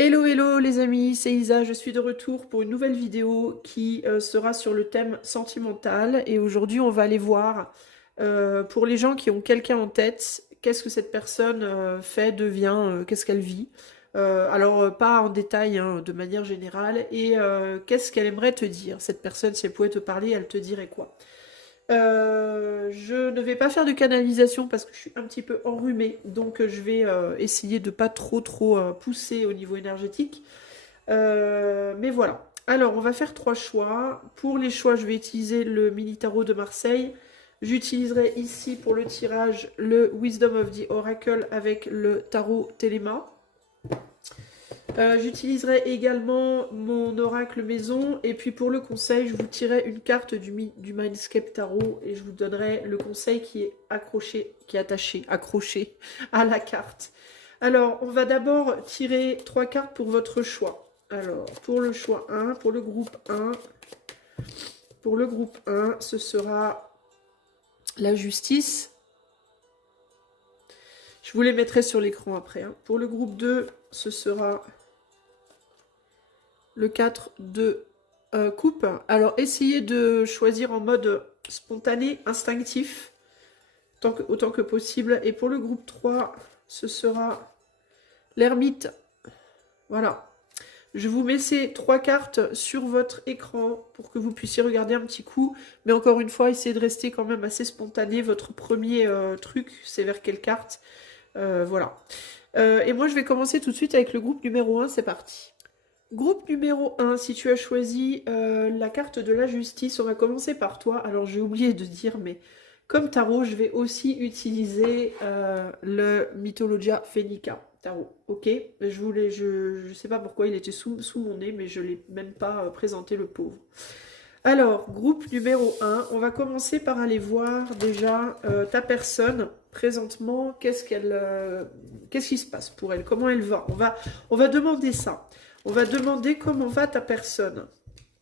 Hello hello les amis, c'est Isa, je suis de retour pour une nouvelle vidéo qui sera sur le thème sentimental et aujourd'hui on va aller voir pour les gens qui ont quelqu'un en tête, qu'est-ce que cette personne fait, devient, qu'est-ce qu'elle vit. Pas en détail, hein, de manière générale, et qu'est-ce qu'elle aimerait te dire. Cette personne, si elle pouvait te parler, elle te dirait quoi? Je ne vais pas faire de canalisation parce que je suis un petit peu enrhumée, donc je vais essayer de pas trop pousser au niveau énergétique. Mais voilà. Alors, on va faire trois choix. Pour les choix, je vais utiliser le mini tarot de Marseille. J'utiliserai ici pour le tirage le Wisdom of the Oracle avec le tarot Téléma. J'utiliserai également mon oracle maison et puis pour le conseil, je vous tirerai une carte du Mindscape Tarot et je vous donnerai le conseil qui est accroché, qui est attaché, accroché à la carte. Alors, on va d'abord tirer trois cartes pour votre choix. Alors, pour le choix 1, pour le groupe 1, ce sera la justice. Je vous les mettrai sur l'écran après, hein. Pour le groupe 2, ce sera le 4 de coupe. Alors, essayez de choisir en mode spontané, instinctif, autant que possible. Et pour le groupe 3, ce sera l'ermite. Voilà. Je vous mets ces trois cartes sur votre écran pour que vous puissiez regarder un petit coup. Mais encore une fois, essayez de rester quand même assez spontané. Votre premier truc, c'est vers quelle carte? Voilà. Et moi, je vais commencer tout de suite avec le groupe numéro 1. C'est parti. Groupe numéro 1, si tu as choisi la carte de la justice, on va commencer par toi. Alors j'ai oublié de dire, mais comme tarot, je vais aussi utiliser le Mythologia Phoenica tarot. Ok, je sais pas pourquoi il était sous mon nez, mais je ne l'ai même pas présenté, le pauvre. Alors, groupe numéro 1, on va commencer par aller voir déjà ta personne présentement, qu'est-ce qui se passe pour elle, comment elle va. On va demander ça. On va demander comment va ta personne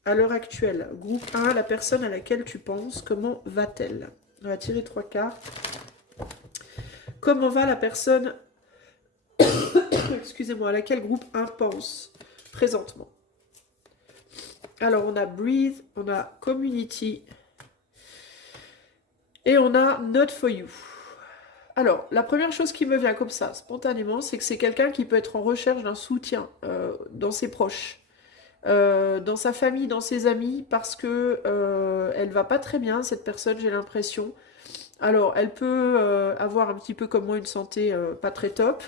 à l'heure actuelle. Groupe 1, la personne à laquelle tu penses, comment va-t-elle? On va tirer trois cartes. Comment va la personne, excusez-moi, à laquelle groupe 1 pense présentement? Alors, on a Breathe, on a Community et on a Not For You. Alors, la première chose qui me vient comme ça, spontanément, c'est que c'est quelqu'un qui peut être en recherche d'un soutien dans ses proches, dans sa famille, dans ses amis, parce que elle va pas très bien, cette personne, j'ai l'impression. Alors, elle peut avoir un petit peu comme moi une santé pas très top.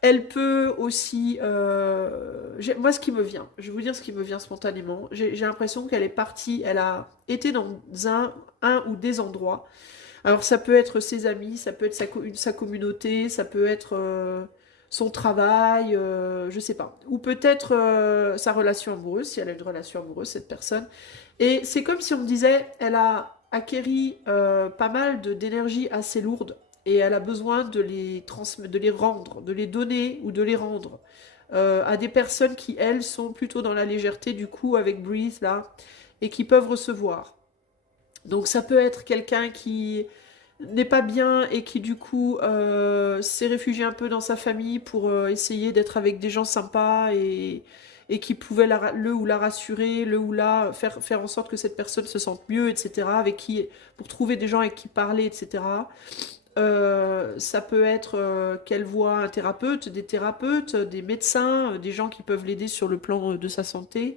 Elle peut aussi... moi, ce qui me vient, je vais vous dire ce qui me vient spontanément. J'ai l'impression qu'elle est partie, elle a été dans un ou des endroits. Alors, ça peut être ses amis, ça peut être sa communauté, ça peut être son travail, je sais pas. Ou peut-être sa relation amoureuse, si elle a une relation amoureuse, cette personne. Et c'est comme si on me disait, elle a acquéri pas mal d'énergie assez lourde et elle a besoin de de les rendre, de les donner ou de les rendre à des personnes qui, elles, sont plutôt dans la légèreté, du coup, avec Breathe, là, et qui peuvent recevoir. Donc ça peut être quelqu'un qui n'est pas bien et qui du coup s'est réfugié un peu dans sa famille pour essayer d'être avec des gens sympas et qui pouvait le ou la rassurer, le ou la faire en sorte que cette personne se sente mieux, etc. Avec qui, pour trouver des gens avec qui parler, etc. Ça peut être qu'elle voit un thérapeute, des thérapeutes, des médecins, des gens qui peuvent l'aider sur le plan de sa santé.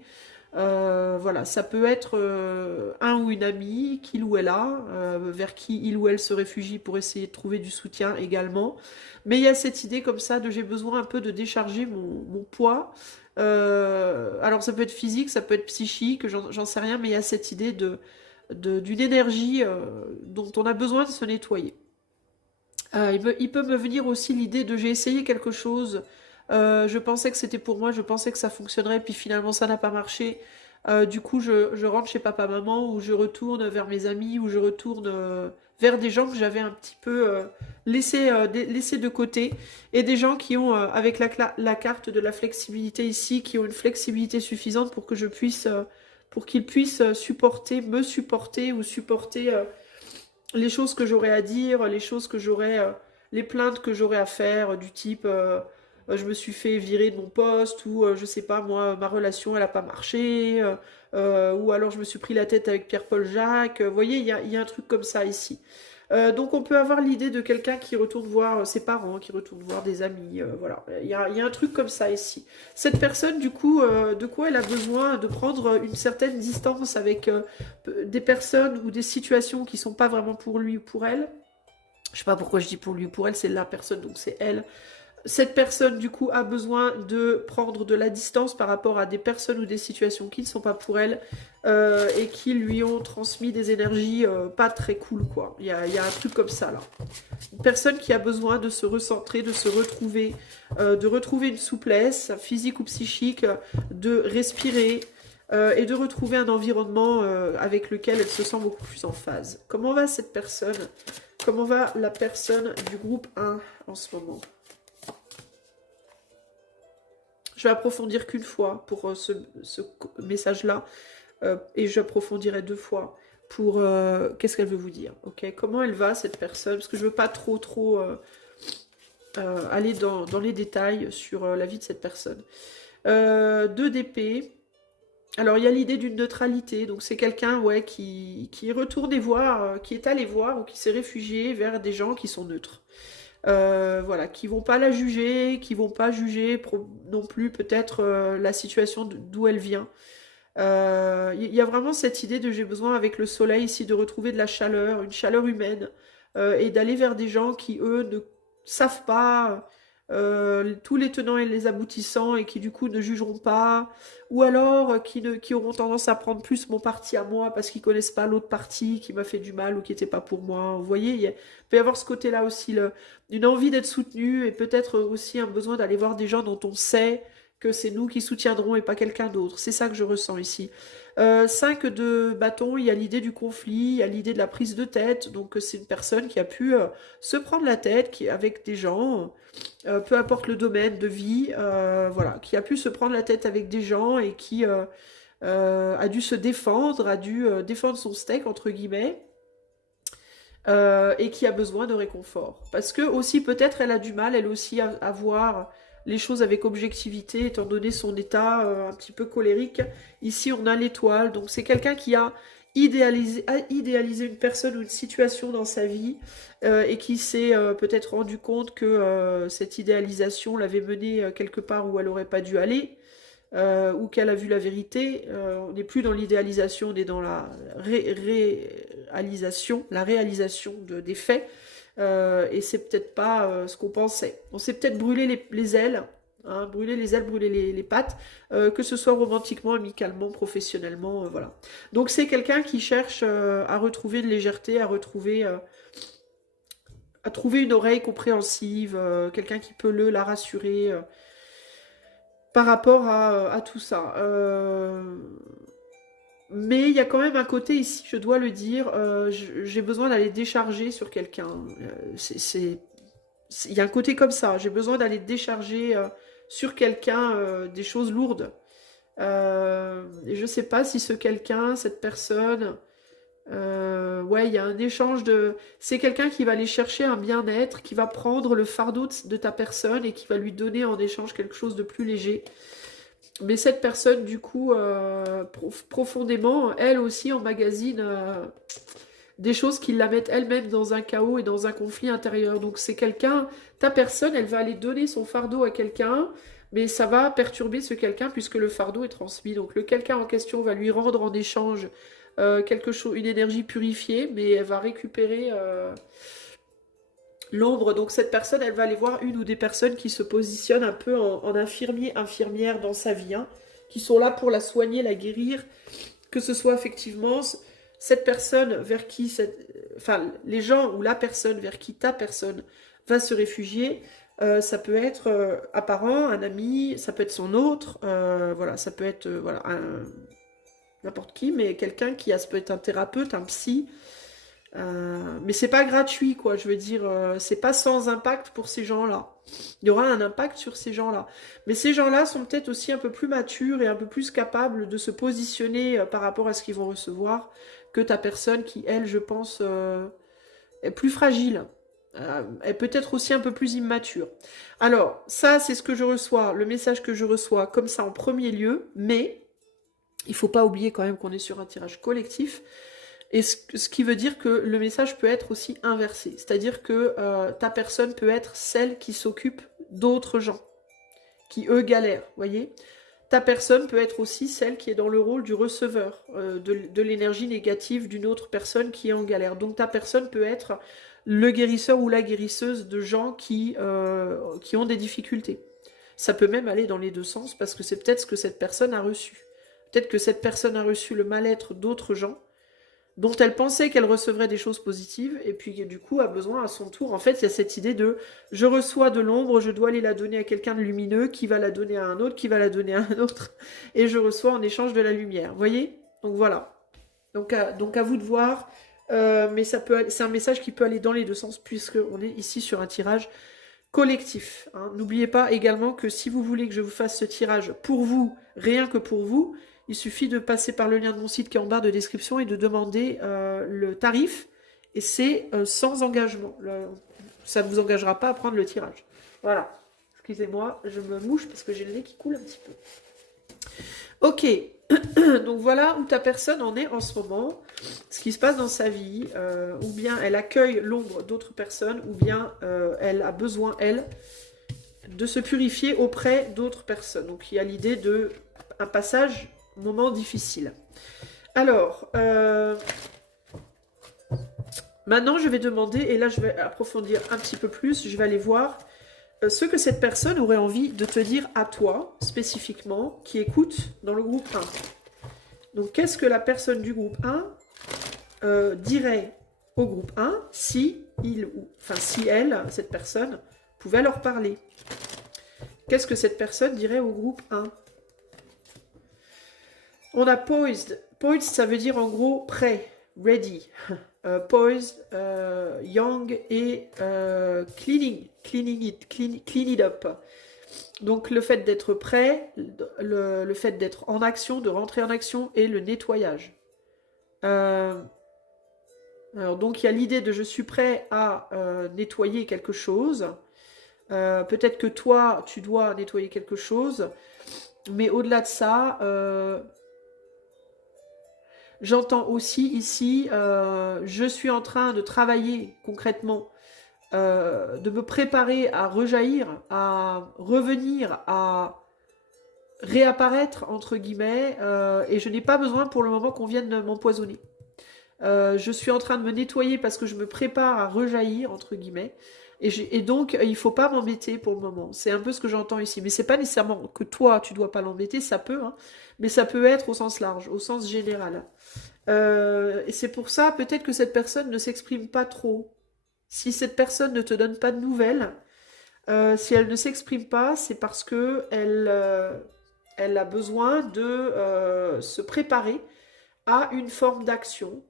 Voilà, ça peut être un ou une amie qu'il ou elle a, vers qui il ou elle se réfugie pour essayer de trouver du soutien également. Mais il y a cette idée comme ça de j'ai besoin un peu de décharger mon poids. Alors ça peut être physique, ça peut être psychique, j'en sais rien, mais il y a cette idée d'une énergie dont on a besoin de se nettoyer. Il peut me venir aussi l'idée de j'ai essayé quelque chose, je pensais que c'était pour moi, je pensais que ça fonctionnerait, puis finalement ça n'a pas marché. Du coup, je rentre chez papa-maman, ou je retourne vers mes amis, ou je retourne vers des gens que j'avais un petit peu laissés de côté, et des gens qui ont, avec la carte de la flexibilité ici, qui ont une flexibilité suffisante pour que je puisse, pour qu'ils puissent me supporter, ou supporter les choses que j'aurais à dire, les choses que j'aurais, les plaintes que j'aurais à faire, du type je me suis fait virer de mon poste, ou je sais pas moi, ma relation elle a pas marché, ou alors je me suis pris la tête avec Pierre-Paul Jacques. Vous voyez, il y a un truc comme ça ici. Donc on peut avoir l'idée de quelqu'un qui retourne voir ses parents, qui retourne voir des amis, voilà. Il y a un truc comme ça ici. Cette personne, du coup, de quoi elle a besoin de prendre une certaine distance avec des personnes ou des situations qui sont pas vraiment pour lui ou pour elle. Je sais pas pourquoi je dis pour lui ou pour elle, c'est la personne, donc c'est elle. Cette personne, du coup, a besoin de prendre de la distance par rapport à des personnes ou des situations qui ne sont pas pour elle et qui lui ont transmis des énergies pas très cool, quoi. Il y a un truc comme ça, là. Une personne qui a besoin de se recentrer, de retrouver une souplesse physique ou psychique, de respirer et de retrouver un environnement avec lequel elle se sent beaucoup plus en phase. Comment va cette personne? Comment va la personne du groupe 1 en ce moment? Je vais approfondir qu'une fois pour ce message-là et j'approfondirai 2 fois pour qu'est-ce qu'elle veut vous dire. Ok, comment elle va cette personne? Parce que je veux pas trop aller dans les détails sur la vie de cette personne. 2 d'épée. Alors il y a l'idée d'une neutralité, donc c'est quelqu'un ouais, qui est retourné voir, qui est allé voir ou qui s'est réfugié vers des gens qui sont neutres. Voilà, qui vont pas la juger, qui vont pas juger non plus peut-être la situation d'où elle vient. Il y a vraiment cette idée de j'ai besoin avec le soleil ici de retrouver de la chaleur, une chaleur humaine, et d'aller vers des gens qui eux ne savent pas tous les tenants et les aboutissants et qui du coup ne jugeront pas, ou alors qui auront tendance à prendre plus mon parti à moi parce qu'ils connaissent pas l'autre partie qui m'a fait du mal ou qui n'était pas pour moi. Vous voyez, peut y avoir ce côté-là aussi, une envie d'être soutenu et peut-être aussi un besoin d'aller voir des gens dont on sait que c'est nous qui soutiendrons et pas quelqu'un d'autre. C'est ça que je ressens ici. 5 de bâton, il y a l'idée du conflit, il y a l'idée de la prise de tête. Donc c'est une personne qui a pu se prendre la tête avec des gens, peu importe le domaine de vie, voilà, qui a pu se prendre la tête avec des gens et qui a dû se défendre, a dû défendre son steak, entre guillemets. Et qui a besoin de réconfort. Parce que aussi peut-être elle a du mal, elle aussi, à voir les choses avec objectivité, étant donné son état un petit peu colérique. Ici, on a l'étoile, donc c'est quelqu'un qui a idéalisé une personne ou une situation dans sa vie et qui s'est peut-être rendu compte que cette idéalisation l'avait menée quelque part où elle n'aurait pas dû aller. Ou qu'elle a vu la vérité, on n'est plus dans l'idéalisation, on est dans la réalisation des faits, et c'est peut-être pas ce qu'on pensait. On s'est peut-être brûlé les ailes, hein, brûler les pattes, que ce soit romantiquement, amicalement, professionnellement, voilà. Donc c'est quelqu'un qui cherche à retrouver une légèreté, à trouver une oreille compréhensive, quelqu'un qui peut la rassurer, par rapport à tout ça. Mais il y a quand même un côté ici, je dois le dire, j'ai besoin d'aller décharger sur quelqu'un. Il y a un côté comme ça, j'ai besoin d'aller décharger sur quelqu'un des choses lourdes. Et je ne sais pas si ce quelqu'un, cette personne, ouais, il y a un échange de... C'est quelqu'un qui va aller chercher un bien-être, qui va prendre le fardeau de ta personne et qui va lui donner en échange quelque chose de plus léger. Mais cette personne, du coup, profondément, elle aussi emmagasine des choses qui la mettent elle-même dans un chaos et dans un conflit intérieur. Donc c'est quelqu'un, ta personne, elle va aller donner son fardeau à quelqu'un, mais ça va perturber ce quelqu'un puisque le fardeau est transmis. Donc le quelqu'un en question va lui rendre en échange quelque chose, une énergie purifiée, mais elle va récupérer l'ombre. Donc cette personne, elle va aller voir une ou des personnes qui se positionnent un peu en infirmier, infirmière dans sa vie, hein, qui sont là pour la soigner, la guérir, que ce soit effectivement cette personne vers qui, enfin les gens ou la personne vers qui ta personne va se réfugier. Ça peut être un parent, un ami, ça peut être son autre, voilà, ça peut être voilà, n'importe qui, mais quelqu'un qui a, ça peut être un thérapeute, un psy, mais c'est pas gratuit, quoi, je veux dire, c'est pas sans impact pour ces gens-là. Il y aura un impact sur ces gens-là. Mais ces gens-là sont peut-être aussi un peu plus matures et un peu plus capables de se positionner par rapport à ce qu'ils vont recevoir que ta personne qui, elle, je pense, est plus fragile. Elle peut être aussi un peu plus immature. Alors, ça, c'est ce que je reçois, le message que je reçois comme ça en premier lieu, mais il ne faut pas oublier quand même qu'on est sur un tirage collectif, et ce qui veut dire que le message peut être aussi inversé. C'est-à-dire que ta personne peut être celle qui s'occupe d'autres gens, qui eux galèrent, voyez. Ta personne peut être aussi celle qui est dans le rôle du receveur de l'énergie négative d'une autre personne qui est en galère. Donc ta personne peut être le guérisseur ou la guérisseuse de gens qui ont des difficultés. Ça peut même aller dans les deux sens parce que c'est peut-être ce que cette personne a reçu. Peut-être que cette personne a reçu le mal-être d'autres gens dont elle pensait qu'elle recevrait des choses positives, et puis du coup a besoin à son tour, en fait, il y a cette idée de je reçois de l'ombre, je dois aller la donner à quelqu'un de lumineux, qui va la donner à un autre, qui va la donner à un autre, et je reçois en échange de la lumière, vous voyez? Donc voilà. Donc à vous de voir, mais c'est un message qui peut aller dans les deux sens, puisqu'on est ici sur un tirage collectif. Hein. N'oubliez pas également que si vous voulez que je vous fasse ce tirage pour vous, rien que pour vous, il suffit de passer par le lien de mon site qui est en barre de description et de demander le tarif. Et c'est sans engagement. Ça ne vous engagera pas à prendre le tirage. Voilà. Excusez-moi, je me mouche parce que j'ai le nez qui coule un petit peu. Ok. Donc voilà où ta personne en est en ce moment, ce qui se passe dans sa vie, ou bien elle accueille l'ombre d'autres personnes, ou bien elle a besoin, elle, de se purifier auprès d'autres personnes. Donc il y a l'idée de un passage, moment difficile. Alors, maintenant je vais demander, et là je vais approfondir un petit peu plus, je vais aller voir ce que cette personne aurait envie de te dire à toi, spécifiquement, qui écoute dans le groupe 1. Donc, qu'est-ce que la personne du groupe 1 dirait au groupe 1 si elle, cette personne, pouvait leur parler? Qu'est-ce que cette personne dirait au groupe 1? On a poised. Poised, ça veut dire en gros prêt, ready. Poised, young et clean it up. Donc le fait d'être prêt, le fait d'être en action, de rentrer en action et le nettoyage. Alors donc il y a l'idée de je suis prêt à nettoyer quelque chose. Peut-être que toi tu dois nettoyer quelque chose, mais au-delà de ça, j'entends aussi ici, je suis en train de travailler concrètement, de me préparer à rejaillir, à revenir, à réapparaître, entre guillemets, et je n'ai pas besoin pour le moment qu'on vienne m'empoisonner. Je suis en train de me nettoyer parce que je me prépare à rejaillir, entre guillemets, et donc il ne faut pas m'embêter pour le moment. C'est un peu ce que j'entends ici. Mais ce n'est pas nécessairement que toi, tu ne dois pas l'embêter, ça peut, hein, mais ça peut être au sens large, au sens général. Et c'est pour ça, peut-être que cette personne ne s'exprime pas trop. Si cette personne ne te donne pas de nouvelles, si elle ne s'exprime pas, c'est parce que elle a besoin de se préparer à une forme d'action.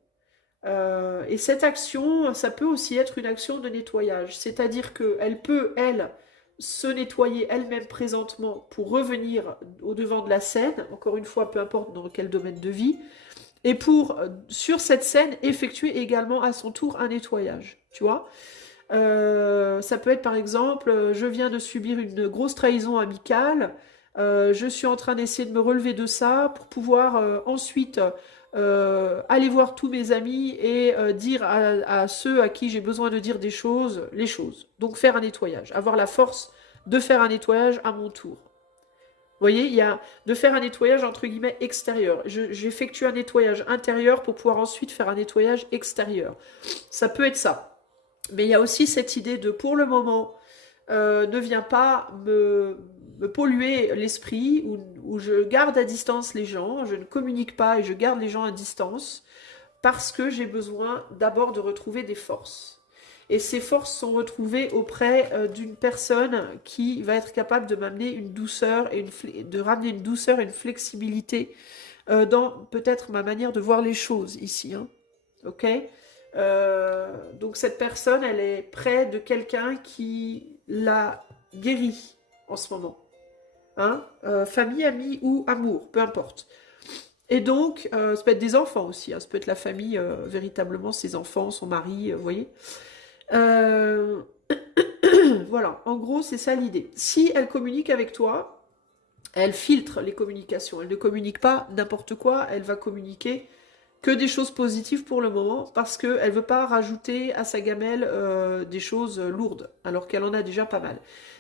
Et cette action, ça peut aussi être une action de nettoyage. C'est-à-dire qu'elle peut, elle, se nettoyer elle-même présentement pour revenir au devant de la scène, encore une fois, peu importe dans quel domaine de vie, et pour, sur cette scène, effectuer également à son tour un nettoyage, tu vois. Ça peut être par exemple, je viens de subir une grosse trahison amicale, je suis en train d'essayer de me relever de ça pour pouvoir ensuite aller voir tous mes amis et dire à ceux à qui j'ai besoin de dire des choses, les choses. Donc faire un nettoyage, avoir la force de faire un nettoyage à mon tour. Vous voyez, il y a de faire un nettoyage entre guillemets extérieur. J'effectue un nettoyage intérieur pour pouvoir ensuite faire un nettoyage extérieur. Ça peut être ça. Mais il y a aussi cette idée de, pour le moment, ne viens pas me polluer l'esprit, où je garde à distance les gens, je ne communique pas et je garde les gens à distance, parce que j'ai besoin d'abord de retrouver des forces. Et ces forces sont retrouvées auprès d'une personne qui va être capable de m'amener une douceur, et de ramener une douceur et une flexibilité dans peut-être ma manière de voir les choses ici. Hein. Ok ? Donc cette personne, elle est près de quelqu'un qui la guérit en ce moment. Hein, famille, amis ou amour, peu importe. Et donc, ça peut être des enfants aussi, hein, ça peut être la famille, véritablement ses enfants, son mari, vous voyez. Euh, Voilà, en gros, c'est ça l'idée. Si elle communique avec toi, elle filtre les communications. Elle ne communique pas n'importe quoi, elle va communiquer que des choses positives pour le moment, parce qu'elle ne veut pas rajouter à sa gamelle des choses lourdes, alors qu'elle en a déjà pas mal.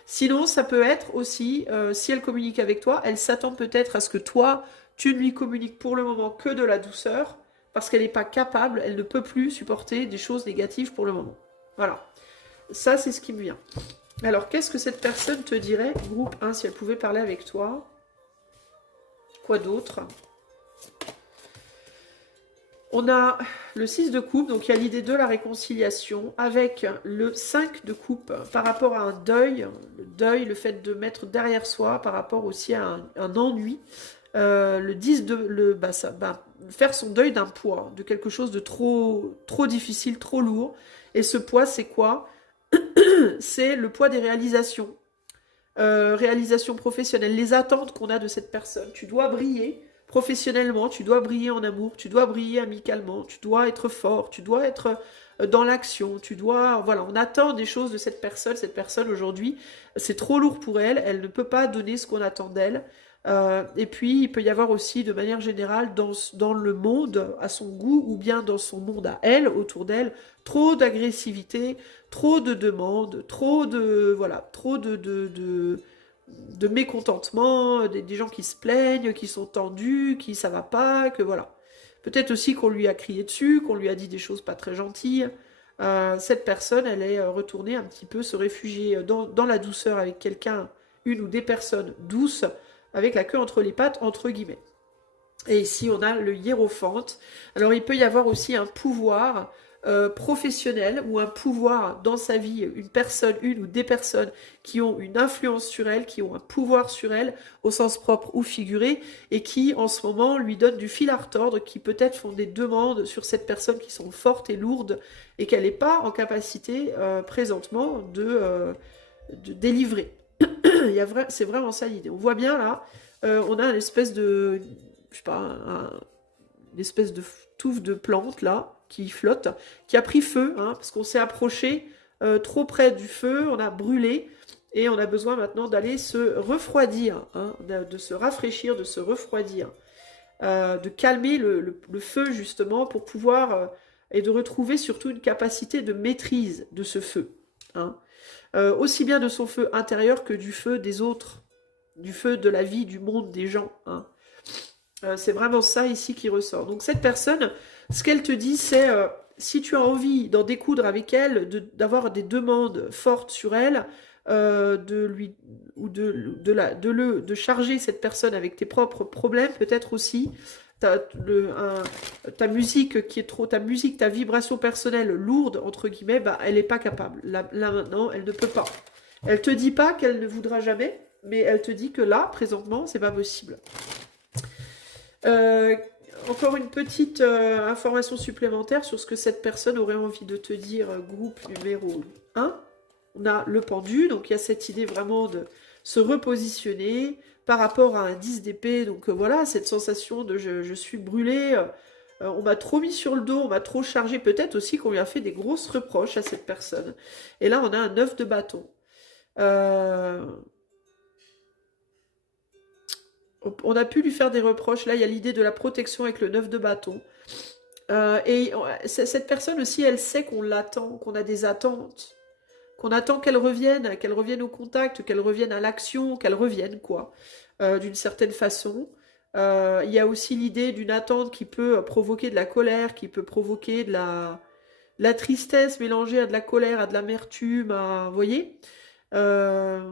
Sinon, ça peut être aussi, si elle communique avec toi, elle s'attend peut-être à ce que toi, tu ne lui communiques pour le moment que de la douceur, parce qu'elle n'est pas capable, elle ne peut plus supporter des choses négatives pour le moment. Voilà. Ça, c'est ce qui me vient. Alors, qu'est-ce que cette personne te dirait, groupe 1, si elle pouvait parler avec toi? Quoi d'autre? On a le 6 de coupe, donc il y a l'idée de la réconciliation, avec le 5 de coupe par rapport à un deuil, le deuil, le fait de mettre derrière soi, par rapport aussi à un ennui. Le 10 de faire son deuil d'un poids, de quelque chose de trop difficile, trop lourd. Et ce poids, c'est quoi? C'est le poids des réalisations. Réalisations professionnelles, les attentes qu'on a de cette personne. Tu dois briller professionnellement, tu dois briller en amour, tu dois briller amicalement, tu dois être fort, tu dois être dans l'action, tu dois... Voilà, on attend des choses de cette personne. Cette personne, aujourd'hui, c'est trop lourd pour elle, elle ne peut pas donner ce qu'on attend d'elle. Et puis, il peut y avoir aussi, de manière générale, dans le monde à son goût, ou bien dans son monde à elle, autour d'elle, trop d'agressivité, trop de demandes, trop de... Voilà, trop de mécontentement, des gens qui se plaignent, qui sont tendus, qui ça va pas, que voilà. Peut-être aussi qu'on lui a crié dessus, qu'on lui a dit des choses pas très gentilles. Cette personne, elle est retournée un petit peu se réfugier dans la douceur avec quelqu'un, une ou des personnes douces, avec la queue entre les pattes, entre guillemets. Et ici, on a le hiérophante. Alors, il peut y avoir aussi un pouvoir professionnel ou un pouvoir dans sa vie, une personne, une ou des personnes qui ont une influence sur elle, qui ont un pouvoir sur elle, au sens propre ou figuré, et qui, en ce moment, lui donnent du fil à retordre, qui peut-être font des demandes sur cette personne qui sont fortes et lourdes, et qu'elle n'est pas en capacité, présentement, de délivrer. C'est vraiment ça l'idée. On voit bien là, on a une espèce de, je sais pas, une espèce de touffe de plante là qui flotte, qui a pris feu, hein, parce qu'on s'est approché trop près du feu, on a brûlé et on a besoin maintenant d'aller se refroidir, hein, de se rafraîchir, de se refroidir, de calmer le feu justement pour pouvoir et de retrouver surtout une capacité de maîtrise de ce feu, hein. Aussi bien de son feu intérieur que du feu des autres, du feu de la vie, du monde, des gens, hein. C'est vraiment ça ici qui ressort. Donc cette personne, ce qu'elle te dit, c'est si tu as envie d'en découdre avec elle, d'avoir des demandes fortes sur elle, de lui ou de charger cette personne avec tes propres problèmes, peut-être aussi. Ta musique qui est trop, ta musique, ta vibration personnelle lourde, entre guillemets, bah, elle n'est pas capable. Là maintenant, elle ne peut pas. Elle te dit pas qu'elle ne voudra jamais, mais elle te dit que là, présentement, c'est pas possible. Euh, Encore une petite information supplémentaire sur ce que cette personne aurait envie de te dire, groupe numéro 1. On a le pendu, donc il y a cette idée vraiment de se repositionner par rapport à un 10 d'épée. Donc voilà, cette sensation de je suis brûlé, on m'a trop mis sur le dos, on m'a trop chargé. Peut-être aussi qu'on lui a fait des grosses reproches à cette personne. Et là, on a un 9 de bâton. Euh, on a pu lui faire des reproches. Là, il y a l'idée de la protection avec le 9 de bâton. Cette personne aussi, elle sait qu'on l'attend, qu'on a des attentes, qu'on attend qu'elle revienne au contact, qu'elle revienne à l'action, qu'elle revienne, quoi, d'une certaine façon. Il y a aussi l'idée d'une attente qui peut provoquer de la colère, qui peut provoquer de la tristesse mélangée à de la colère, à de l'amertume, vous voyez. Euh,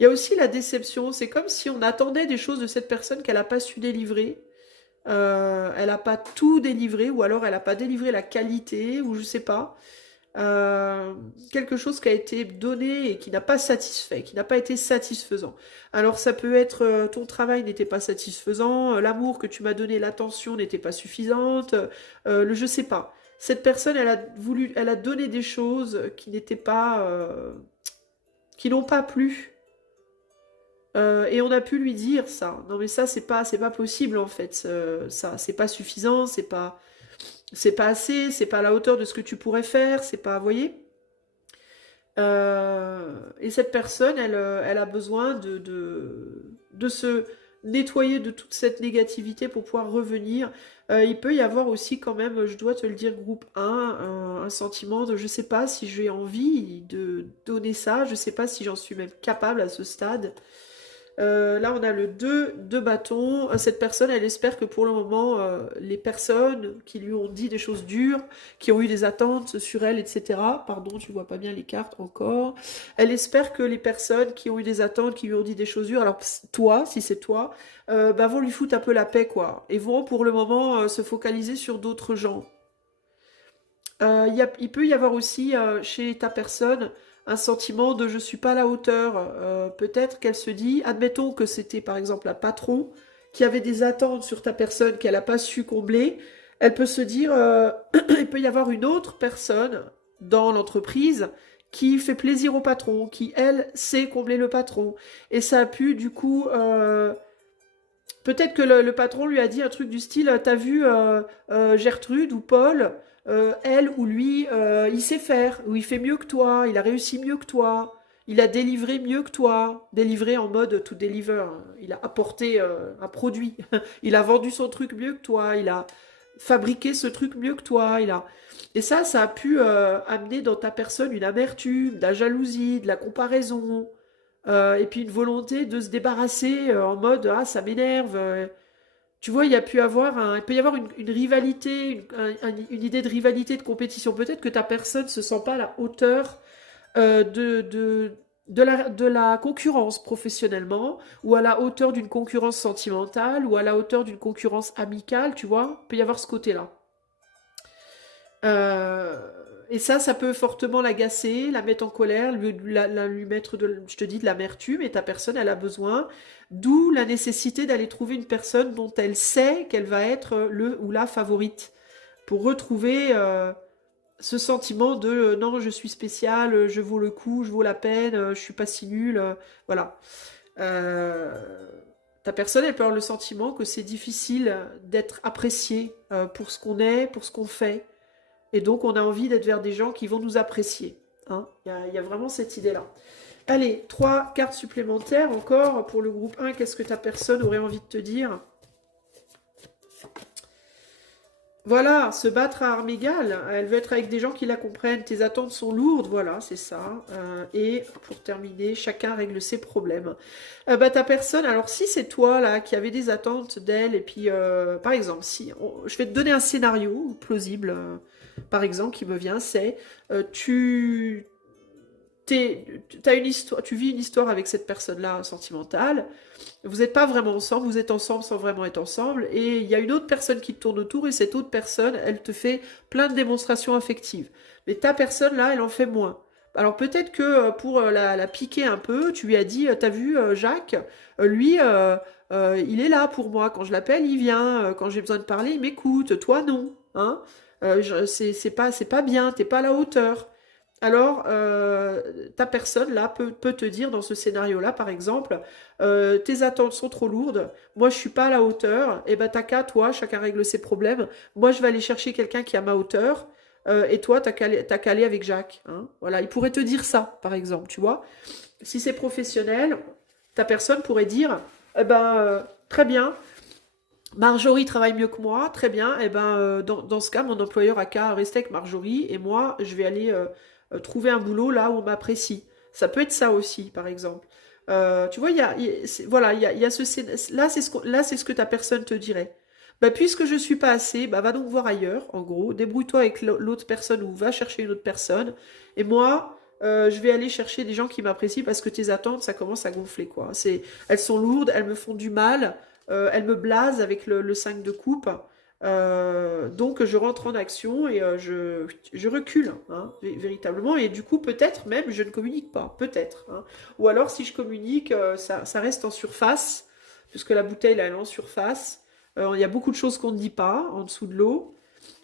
Il y a aussi la déception. C'est comme si on attendait des choses de cette personne qu'elle n'a pas su délivrer. Elle n'a pas tout délivré, ou alors elle n'a pas délivré la qualité, ou je sais pas. Quelque chose qui a été donné et qui n'a pas satisfait, qui n'a pas été satisfaisant. Alors ça peut être ton travail n'était pas satisfaisant, l'amour que tu m'as donné, l'attention n'était pas suffisante, le je sais pas. Cette personne, elle a donné des choses qui n'étaient pas, qui n'ont pas plu. Et on a pu lui dire ça. Non mais ça c'est pas possible en fait. Ça c'est pas suffisant, c'est pas. c'est pas assez, c'est pas à la hauteur de ce que tu pourrais faire, c'est pas, vous voyez? Et cette personne, elle a besoin de se nettoyer de toute cette négativité pour pouvoir revenir. Il peut y avoir aussi quand même, je dois te le dire, groupe 1, un sentiment de je sais pas si j'ai envie de donner ça, je sais pas si j'en suis même capable à ce stade. Là, on a le 2 bâtons. Cette personne, elle espère que pour le moment, les personnes qui lui ont dit des choses dures, qui ont eu des attentes sur elle, etc. Pardon, tu vois pas bien les cartes encore. Elle espère que les personnes qui ont eu des attentes, qui lui ont dit des choses dures, alors toi, si c'est toi, bah, vont lui foutre un peu la paix, quoi. Et vont pour le moment se focaliser sur d'autres gens. Il peut y avoir aussi chez ta personne un sentiment de je suis pas à la hauteur. Peut-être qu'elle se dit, admettons que c'était par exemple un patron qui avait des attentes sur ta personne qu'elle n'a pas su combler. Elle peut se dire, il peut y avoir une autre personne dans l'entreprise qui fait plaisir au patron, qui elle sait combler le patron. Et ça a pu du coup, peut-être que le patron lui a dit un truc du style, t'as vu Gertrude ou Paul, elle ou lui, il sait faire, ou il fait mieux que toi, il a réussi mieux que toi, il a délivré mieux que toi, délivré en mode to deliver, hein. Il a apporté un produit, il a vendu son truc mieux que toi, il a fabriqué ce truc mieux que toi, il a... Et ça a pu amener dans ta personne une amertume, de la jalousie, de la comparaison, et puis une volonté de se débarrasser en mode ah ça m'énerve. Tu vois, il peut y avoir une rivalité, une idée de rivalité, de compétition. Peut-être que ta personne se sent pas à la hauteur de la concurrence professionnellement, ou à la hauteur d'une concurrence sentimentale, ou à la hauteur d'une concurrence amicale, tu vois. Il peut y avoir ce côté-là. Euh, et ça peut fortement l'agacer, la mettre en colère, lui mettre, je te dis, de l'amertume, et ta personne, elle a besoin. D'où la nécessité d'aller trouver une personne dont elle sait qu'elle va être le ou la favorite, pour retrouver ce sentiment de non, je suis spécial, je vaux le coup, je vaux la peine, je suis pas si nul, voilà. Euh, Ta personne, elle peut avoir le sentiment que c'est difficile d'être apprécié pour ce qu'on est, pour ce qu'on fait. Et donc, on a envie d'être vers des gens qui vont nous apprécier, hein. Il y a vraiment cette idée-là. Allez, 3 cartes supplémentaires encore pour le groupe 1. Qu'est-ce que ta personne aurait envie de te dire? Voilà, se battre à armes égales. Elle veut être avec des gens qui la comprennent. Tes attentes sont lourdes, voilà, c'est ça. Et pour terminer, chacun règle ses problèmes. Bah, ta personne, alors si c'est toi là qui avais des attentes d'elle, et puis par exemple, je vais te donner un scénario plausible, par exemple, qui me vient, c'est tu t'as une histoire, tu vis une histoire avec cette personne-là sentimentale. Vous n'êtes pas vraiment ensemble, vous êtes ensemble sans vraiment être ensemble, et il y a une autre personne qui te tourne autour, et cette autre personne, elle te fait plein de démonstrations affectives. Mais ta personne, là, elle en fait moins. Alors peut-être que pour la piquer un peu, tu lui as dit, t'as vu Jacques, lui, il est là pour moi. Quand je l'appelle, il vient. Quand j'ai besoin de parler, il m'écoute. Toi, non. Hein. C'est pas bien, t'es pas à la hauteur. Alors, ta personne, là, peut te dire dans ce scénario-là, par exemple, tes attentes sont trop lourdes, moi je suis pas à la hauteur, et ben t'as qu'à, toi, chacun règle ses problèmes, moi je vais aller chercher quelqu'un qui est à ma hauteur, et toi, t'as qu'à aller avec Jacques, hein. Voilà, il pourrait te dire ça, par exemple, tu vois. Si c'est professionnel, ta personne pourrait dire, eh ben, très bien, Marjorie travaille mieux que moi, très bien. Et ben, dans ce cas, mon employeur a qu'à rester avec Marjorie et moi, je vais aller trouver un boulot là où on m'apprécie. Ça peut être ça aussi, par exemple. Tu vois, voilà, il y a là, c'est ce que ta personne te dirait. Bah, puisque je suis pas assez, bah, va donc voir ailleurs, en gros. Débrouille-toi avec l'autre personne ou va chercher une autre personne. Et moi, je vais aller chercher des gens qui m'apprécient parce que tes attentes, ça commence à gonfler, quoi. Elles sont lourdes, elles me font du mal. Elle me blase avec le 5 de coupe. Donc je rentre en action et je recule, hein, véritablement. Et du coup, peut-être même, je ne communique pas. Peut-être, hein. Ou alors, si je communique, ça reste en surface, puisque la bouteille, là, elle est en surface. Il y a beaucoup de choses qu'on ne dit pas en dessous de l'eau.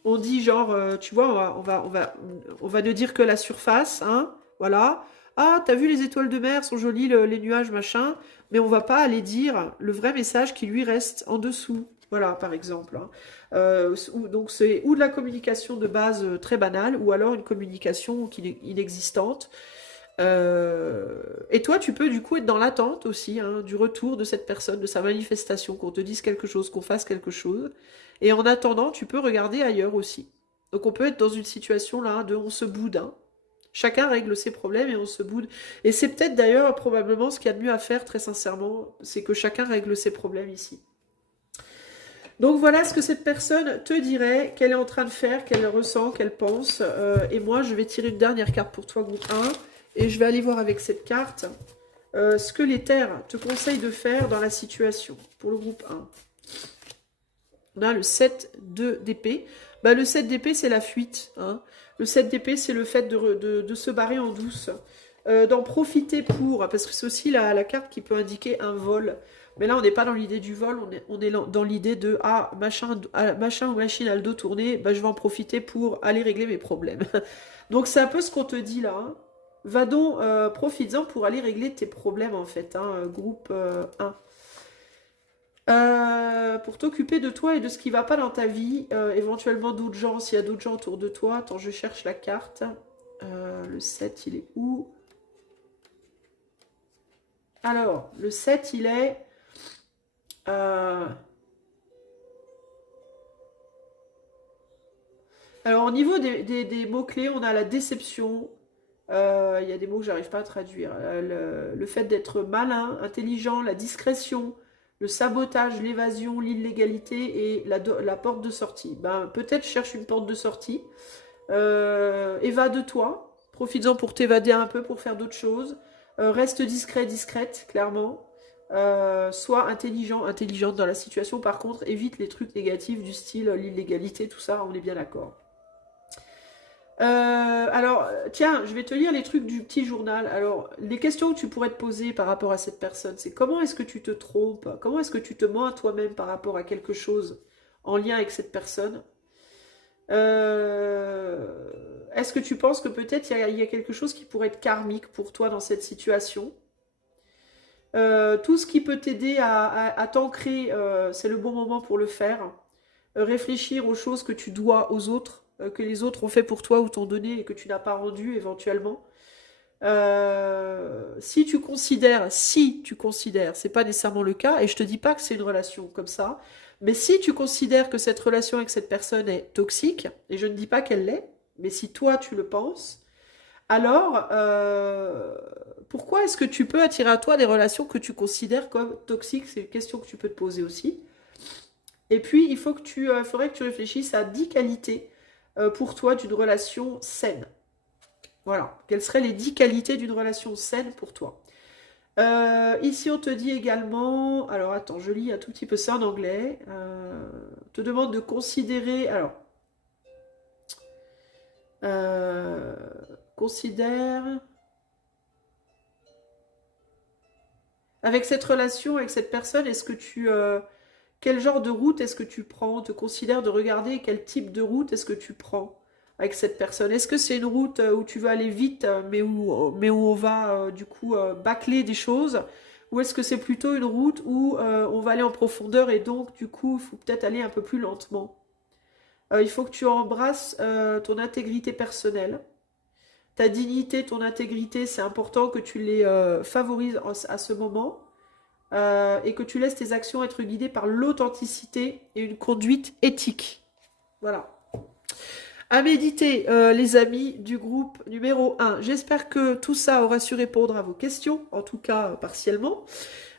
On dit genre, tu vois, on va ne dire que la surface, hein, voilà. Ah, t'as vu les étoiles de mer sont jolies, les nuages, machin, mais on va pas aller dire le vrai message qui lui reste en dessous. Voilà, par exemple. Hein. Donc, c'est ou de la communication de base très banale, ou alors une communication inexistante. Et toi, tu peux du coup être dans l'attente aussi hein, du retour de cette personne, de sa manifestation, qu'on te dise quelque chose, qu'on fasse quelque chose. Et en attendant, tu peux regarder ailleurs aussi. Donc on peut être dans une situation là de on se boude. Hein. Chacun règle ses problèmes et on se boude. Et c'est peut-être d'ailleurs probablement ce qu'il y a de mieux à faire, très sincèrement, c'est que chacun règle ses problèmes ici. Donc voilà ce que cette personne te dirait, qu'elle est en train de faire, qu'elle ressent, qu'elle pense. Et moi, je vais tirer une dernière carte pour toi, groupe 1. Et je vais aller voir avec cette carte ce que les terres te conseillent de faire dans la situation pour le groupe 1. On a le 7 d'épée. Bah, le 7 d'épée, c'est la fuite. Hein. Le 7 d'épée, c'est le fait de se barrer en douce. D'en profiter pour... Parce que c'est aussi la carte qui peut indiquer un vol. Mais là, on n'est pas dans l'idée du vol, on est dans l'idée de « Ah, machin ou machine a le dos tourné, bah, je vais en profiter pour aller régler mes problèmes. » Donc, c'est un peu ce qu'on te dit là. Hein. Va donc, profites-en pour aller régler tes problèmes, en fait, hein, groupe 1. Pour t'occuper de toi et de ce qui va pas dans ta vie, éventuellement d'autres gens, s'il y a d'autres gens autour de toi. Attends, je cherche la carte. Le 7, il est où? Alors, le 7, il est... Alors, au niveau des mots-clés, on a la déception. Il y a des mots que j'arrive pas à traduire. Le fait d'être malin, intelligent, la discrétion, le sabotage, l'évasion, l'illégalité et la porte de sortie. Ben, peut-être cherche une porte de sortie. Évade-toi. Profites-en pour t'évader un peu, pour faire d'autres choses. Reste discret, discrète, clairement. Sois intelligent, intelligente dans la situation. Par contre, évite les trucs négatifs du style l'illégalité, tout ça, on est bien d'accord. Alors, tiens, je vais te lire les trucs du petit journal. Alors, les questions que tu pourrais te poser par rapport à cette personne, c'est comment est-ce que tu te trompes? Comment est-ce que tu te mens à toi-même par rapport à quelque chose en lien avec cette personne? Est-ce que tu penses que peut-être il y a quelque chose qui pourrait être karmique pour toi dans cette situation? Tout ce qui peut t'aider à t'ancrer, c'est le bon moment pour le faire. Réfléchir aux choses que tu dois aux autres, que les autres ont fait pour toi ou t'ont donné et que tu n'as pas rendu éventuellement. Si tu considères, c'est pas nécessairement le cas, et je te dis pas que c'est une relation comme ça, mais si tu considères que cette relation avec cette personne est toxique, et je ne dis pas qu'elle l'est, mais si toi tu le penses, alors pourquoi est-ce que tu peux attirer à toi des relations que tu considères comme toxiques? C'est une question que tu peux te poser aussi. Et puis, faudrait que tu réfléchisses à 10 qualités pour toi d'une relation saine. Voilà. Quelles seraient les 10 qualités d'une relation saine pour toi? Ici, on te dit également... Alors, attends, je lis un tout petit peu ça en anglais. On te demande de considérer... Alors... considère... Avec cette relation, avec cette personne, est-ce que quel genre de route est-ce que tu prends? Te considère de regarder quel type de route est-ce que tu prends avec cette personne. Est-ce que c'est une route où tu veux aller vite, mais où on va du coup bâcler des choses? Ou est-ce que c'est plutôt une route où on va aller en profondeur et donc du coup il faut peut-être aller un peu plus lentement? Il faut que tu embrasses ton intégrité personnelle. Ta dignité, ton intégrité, c'est important que tu les favorises à ce moment. Et que tu laisses tes actions être guidées par l'authenticité et une conduite éthique. Voilà. À méditer, les amis du groupe numéro 1. J'espère que tout ça aura su répondre à vos questions, en tout cas partiellement,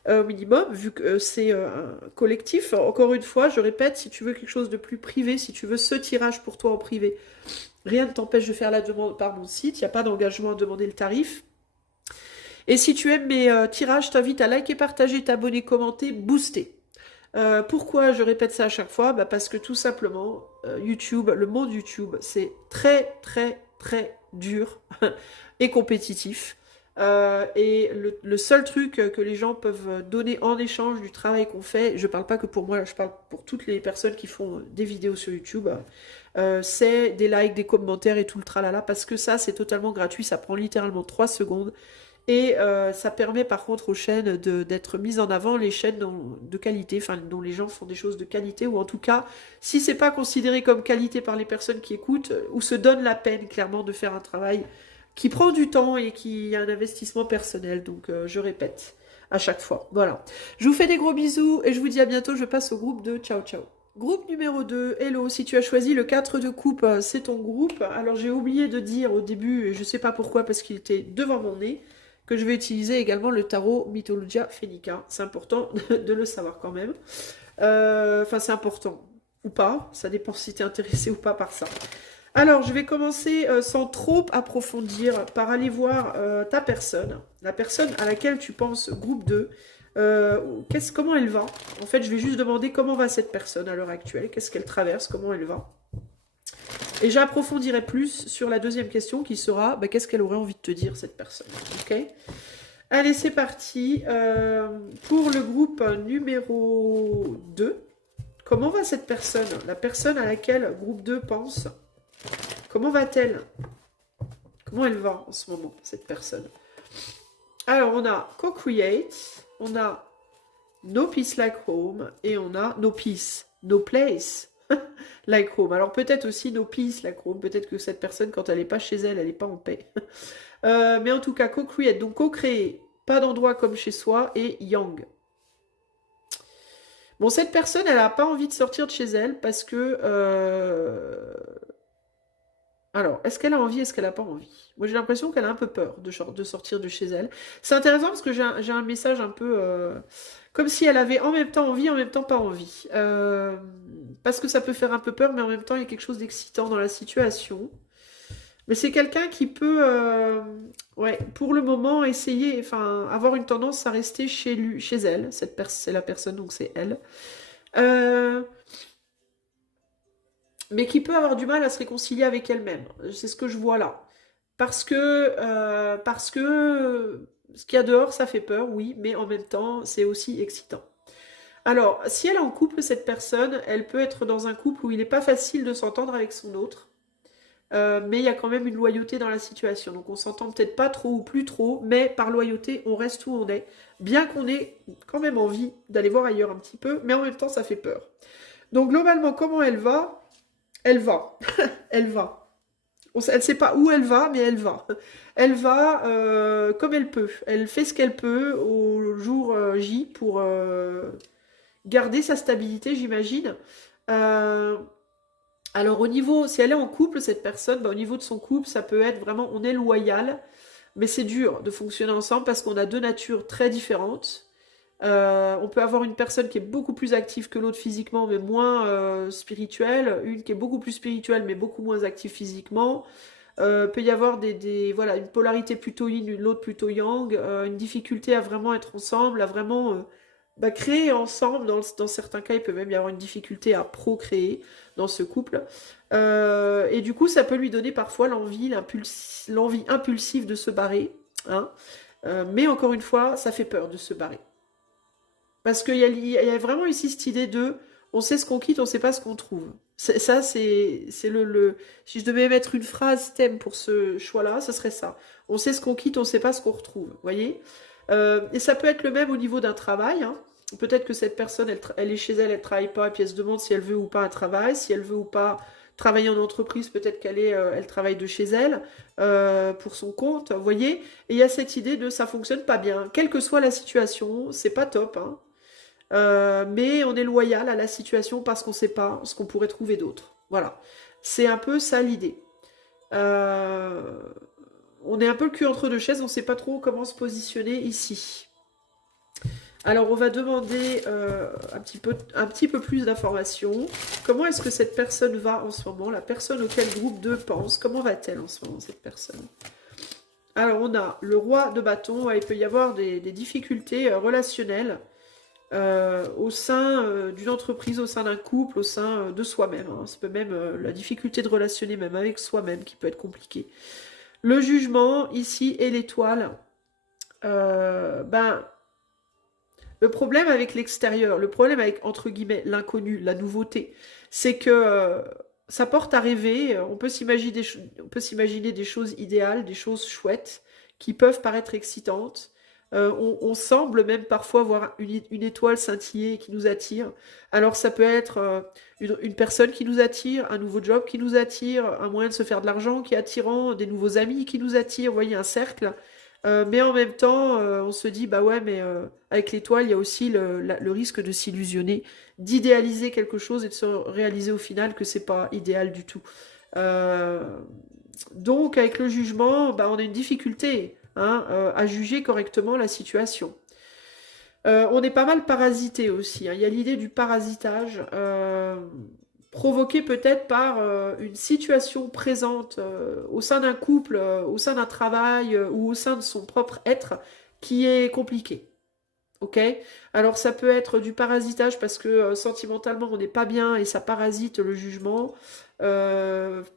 au minimum, vu que c'est un collectif. Encore une fois, je répète, si tu veux quelque chose de plus privé, si tu veux ce tirage pour toi en privé, rien ne t'empêche de faire la demande par mon site, il n'y a pas d'engagement à demander le tarif. Et si tu aimes mes tirages, je t'invite à liker, partager, t'abonner, commenter, booster. Pourquoi je répète ça à chaque fois? Parce que tout simplement, YouTube, le monde YouTube, c'est très très très dur et compétitif. Et le seul truc que les gens peuvent donner en échange du travail qu'on fait, je parle pas que pour moi, je parle pour toutes les personnes qui font des vidéos sur YouTube, c'est des likes, des commentaires et tout le tralala, parce que ça c'est totalement gratuit, ça prend littéralement 3 secondes. Et ça permet par contre aux chaînes d'être mises en avant, les chaînes de qualité, enfin dont les gens font des choses de qualité, ou en tout cas, si c'est pas considéré comme qualité par les personnes qui écoutent, ou se donnent la peine clairement de faire un travail qui prend du temps et qui a un investissement personnel. Donc je répète à chaque fois. Voilà. Je vous fais des gros bisous et je vous dis à bientôt. Je passe au groupe de ciao ciao. Groupe numéro 2, hello, si tu as choisi le 4 de coupe, c'est ton groupe. Alors j'ai oublié de dire au début, et je sais pas pourquoi parce qu'il était devant mon nez, que je vais utiliser également le tarot Mythologia Phoenica. C'est important de le savoir quand même. Enfin c'est important ou pas, ça dépend si tu es intéressé ou pas par ça. Alors, je vais commencer sans trop approfondir par aller voir ta personne, la personne à laquelle tu penses groupe 2. Comment elle va? En fait, je vais juste demander comment va cette personne à l'heure actuelle, qu'est-ce qu'elle traverse, comment elle va. Et j'approfondirai plus sur la deuxième question qui sera bah, qu'est-ce qu'elle aurait envie de te dire, cette personne. Ok? Allez, c'est parti. Pour le groupe numéro 2, comment va cette personne? La personne à laquelle groupe 2 pense. Comment va-t-elle? Comment elle va en ce moment, cette personne? Alors, on a Co-Create, on a No Peace Like Home, et on a No Peace, No Place Like Home. Alors, peut-être aussi No Peace Like Home, peut-être que cette personne, quand elle n'est pas chez elle, elle n'est pas en paix. Mais en tout cas, Co-Create, donc co-créer, pas d'endroit comme chez soi, et Yang. Bon, cette personne, elle n'a pas envie de sortir de chez elle parce que alors, est-ce qu'elle a envie, est-ce qu'elle n'a pas envie? Moi, j'ai l'impression qu'elle a un peu peur de sortir de chez elle. C'est intéressant parce que j'ai un message un peu comme si elle avait en même temps envie, en même temps pas envie. Parce que ça peut faire un peu peur, mais en même temps, il y a quelque chose d'excitant dans la situation. Mais c'est quelqu'un qui peut, ouais, pour le moment, essayer, enfin, avoir une tendance à rester chez lui, chez elle. C'est la personne, donc c'est elle. Euh, mais qui peut avoir du mal à se réconcilier avec elle-même. C'est ce que je vois là. Parce que ce qu'il y a dehors, ça fait peur, oui, mais en même temps, c'est aussi excitant. Alors, si elle est en couple, cette personne, elle peut être dans un couple où il n'est pas facile de s'entendre avec son autre, mais il y a quand même une loyauté dans la situation. Donc on s'entend peut-être pas trop ou plus trop, mais par loyauté, on reste où on est, bien qu'on ait quand même envie d'aller voir ailleurs un petit peu, mais en même temps, ça fait peur. Donc globalement, comment elle va? Elle va. Elle va. Elle ne sait pas où elle va, mais elle va. Elle va comme elle peut. Elle fait ce qu'elle peut au jour J pour garder sa stabilité, j'imagine. Euh, alors au niveau, si elle est en couple, cette personne, bah, au niveau de son couple, ça peut être vraiment, on est loyal, mais c'est dur de fonctionner ensemble parce qu'on a deux natures très différentes. On peut avoir une personne qui est beaucoup plus active que l'autre physiquement, mais moins spirituelle. Une qui est beaucoup plus spirituelle, mais beaucoup moins active physiquement. Peut y avoir voilà, une polarité plutôt yin, l'autre plutôt yang. Une difficulté à vraiment être ensemble, à vraiment bah, créer ensemble. Dans certains cas, il peut même y avoir une difficulté à procréer dans ce couple. Et du coup, ça peut lui donner parfois l'envie impulsive de se barrer. Hein. Mais encore une fois, ça fait peur de se barrer. Parce il y a vraiment ici cette idée de on sait ce qu'on quitte, on sait pas ce qu'on trouve. Ça, c'est si je devais mettre une phrase thème pour ce choix-là, ce serait ça. On sait ce qu'on quitte, on sait pas ce qu'on retrouve. Vous voyez? Et ça peut être le même au niveau d'un travail. Hein. Peut-être que cette personne, elle est chez elle, elle travaille pas, et puis elle se demande si elle veut ou pas un travail, si elle veut ou pas travailler en entreprise, peut-être elle travaille de chez elle pour son compte. Vous voyez? Et il y a cette idée de ça fonctionne pas bien. Quelle que soit la situation, c'est pas top. Hein. Mais on est loyal à la situation parce qu'on ne sait pas ce qu'on pourrait trouver d'autre. Voilà. C'est un peu ça l'idée. Euh, on est un peu le cul entre deux chaises, on ne sait pas trop comment se positionner ici. Alors on va demander un petit peu plus d'informations. Comment est-ce que cette personne va en ce moment? La personne auquel groupe 2 pense, comment va-t-elle en ce moment, cette personne? Alors on a le roi de bâton, il peut y avoir des difficultés relationnelles. Au sein d'une entreprise, au sein d'un couple, au sein de soi-même. Hein. Ça peut même la difficulté de relationner même avec soi-même qui peut être compliquée. Le jugement ici et l'étoile. Ben, le problème avec l'extérieur, le problème avec entre guillemets l'inconnu, la nouveauté, c'est que ça porte à rêver. On peut s'imaginer des choses idéales, des choses chouettes qui peuvent paraître excitantes. On semble même parfois voir une étoile scintiller qui nous attire. Alors ça peut être une personne qui nous attire, un nouveau job qui nous attire, un moyen de se faire de l'argent qui est attirant, des nouveaux amis qui nous attirent, vous voyez, un cercle. Mais en même temps, on se dit, bah ouais, mais avec l'étoile, il y a aussi le risque de s'illusionner, d'idéaliser quelque chose et de se réaliser au final que c'est pas idéal du tout. Euh, donc, avec le jugement, bah, on a une difficulté hein, à juger correctement la situation. On est pas mal parasité aussi, hein. Il y a l'idée du parasitage, provoqué peut-être par une situation présente au sein d'un couple, au sein d'un travail ou au sein de son propre être qui est compliqué. Ok? Alors ça peut être du parasitage parce que sentimentalement on n'est pas bien et ça parasite le jugement.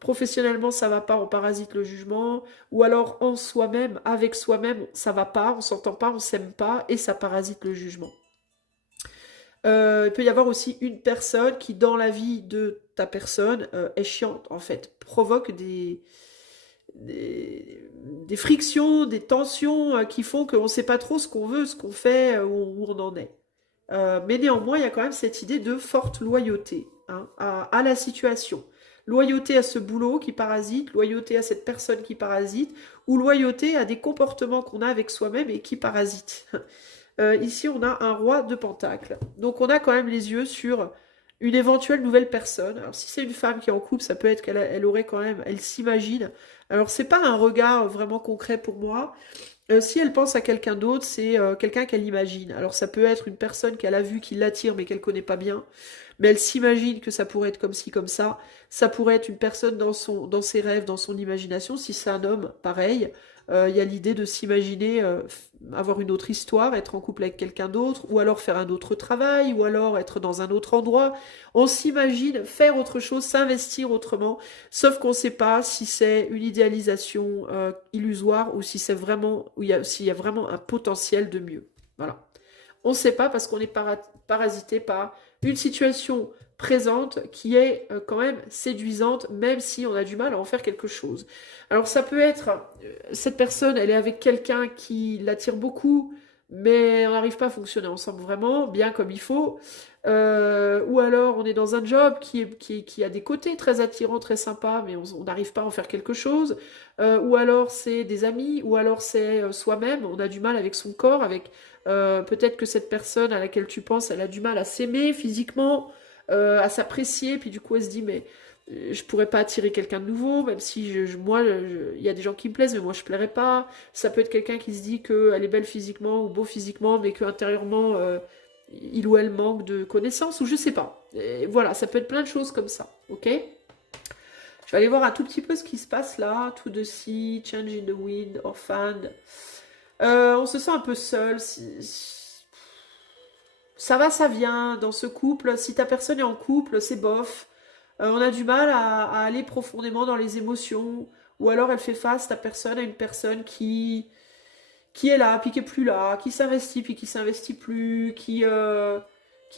Professionnellement ça va pas, on parasite le jugement. Ou alors en soi-même, avec soi-même, ça va pas, on s'entend pas, on s'aime pas et ça parasite le jugement. Il peut y avoir aussi une personne qui dans la vie de ta personne est chiante en fait, provoque des frictions, des tensions qui font qu'on ne sait pas trop ce qu'on veut, ce qu'on fait, où on en est. Mais néanmoins, il y a quand même cette idée de forte loyauté hein, à la situation. Loyauté à ce boulot qui parasite, loyauté à cette personne qui parasite, ou loyauté à des comportements qu'on a avec soi-même et qui parasitent. Ici, on a un roi de Pentacle. Donc, on a quand même les yeux sur une éventuelle nouvelle personne. Alors, si c'est une femme qui est en couple, ça peut être qu'elle aurait quand même, elle s'imagine. Alors, c'est pas un regard vraiment concret pour moi. Si elle pense à quelqu'un d'autre, c'est quelqu'un qu'elle imagine. Alors, ça peut être une personne qu'elle a vue, qui l'attire, mais qu'elle connaît pas bien. Mais elle s'imagine que ça pourrait être comme ci, comme ça. Ça pourrait être une personne dans ses rêves, dans son imagination. Si c'est un homme, pareil. Il y a l'idée de s'imaginer avoir une autre histoire, être en couple avec quelqu'un d'autre, ou alors faire un autre travail, ou alors être dans un autre endroit. On s'imagine faire autre chose, s'investir autrement, sauf qu'on ne sait pas si c'est une idéalisation illusoire ou si c'est vraiment, s'il y a vraiment un potentiel de mieux. Voilà. On ne sait pas parce qu'on est parasité par une situation présente qui est quand même séduisante, même si on a du mal à en faire quelque chose. Alors ça peut être, cette personne, elle est avec quelqu'un qui l'attire beaucoup, mais on n'arrive pas à fonctionner ensemble vraiment, bien comme il faut. Ou alors on est dans un job qui a des côtés très attirants, très sympas, mais on n'arrive pas à en faire quelque chose. Ou alors c'est des amis, ou alors c'est soi-même, on a du mal avec son corps, avec peut-être que cette personne à laquelle tu penses, elle a du mal à s'aimer physiquement, à s'apprécier, puis du coup elle se dit mais je pourrais pas attirer quelqu'un de nouveau, même si il y a des gens qui me plaisent, mais moi je plairais pas. Ça peut être quelqu'un qui se dit qu'elle est belle physiquement ou beau physiquement, mais qu'intérieurement il ou elle manque de connaissances, ou je sais pas. Et voilà, ça peut être plein de choses comme ça, ok? Je vais aller voir un tout petit peu ce qui se passe là. To the sea, change in the wind, orphan. On se sent un peu seul. Ça va, ça vient dans ce couple. Si ta personne est en couple, c'est bof. On a du mal à aller profondément dans les émotions. Ou alors elle fait face, ta personne, à une personne qui est là, puis qui est plus là, qui s'investit, puis qui s'investit plus, qui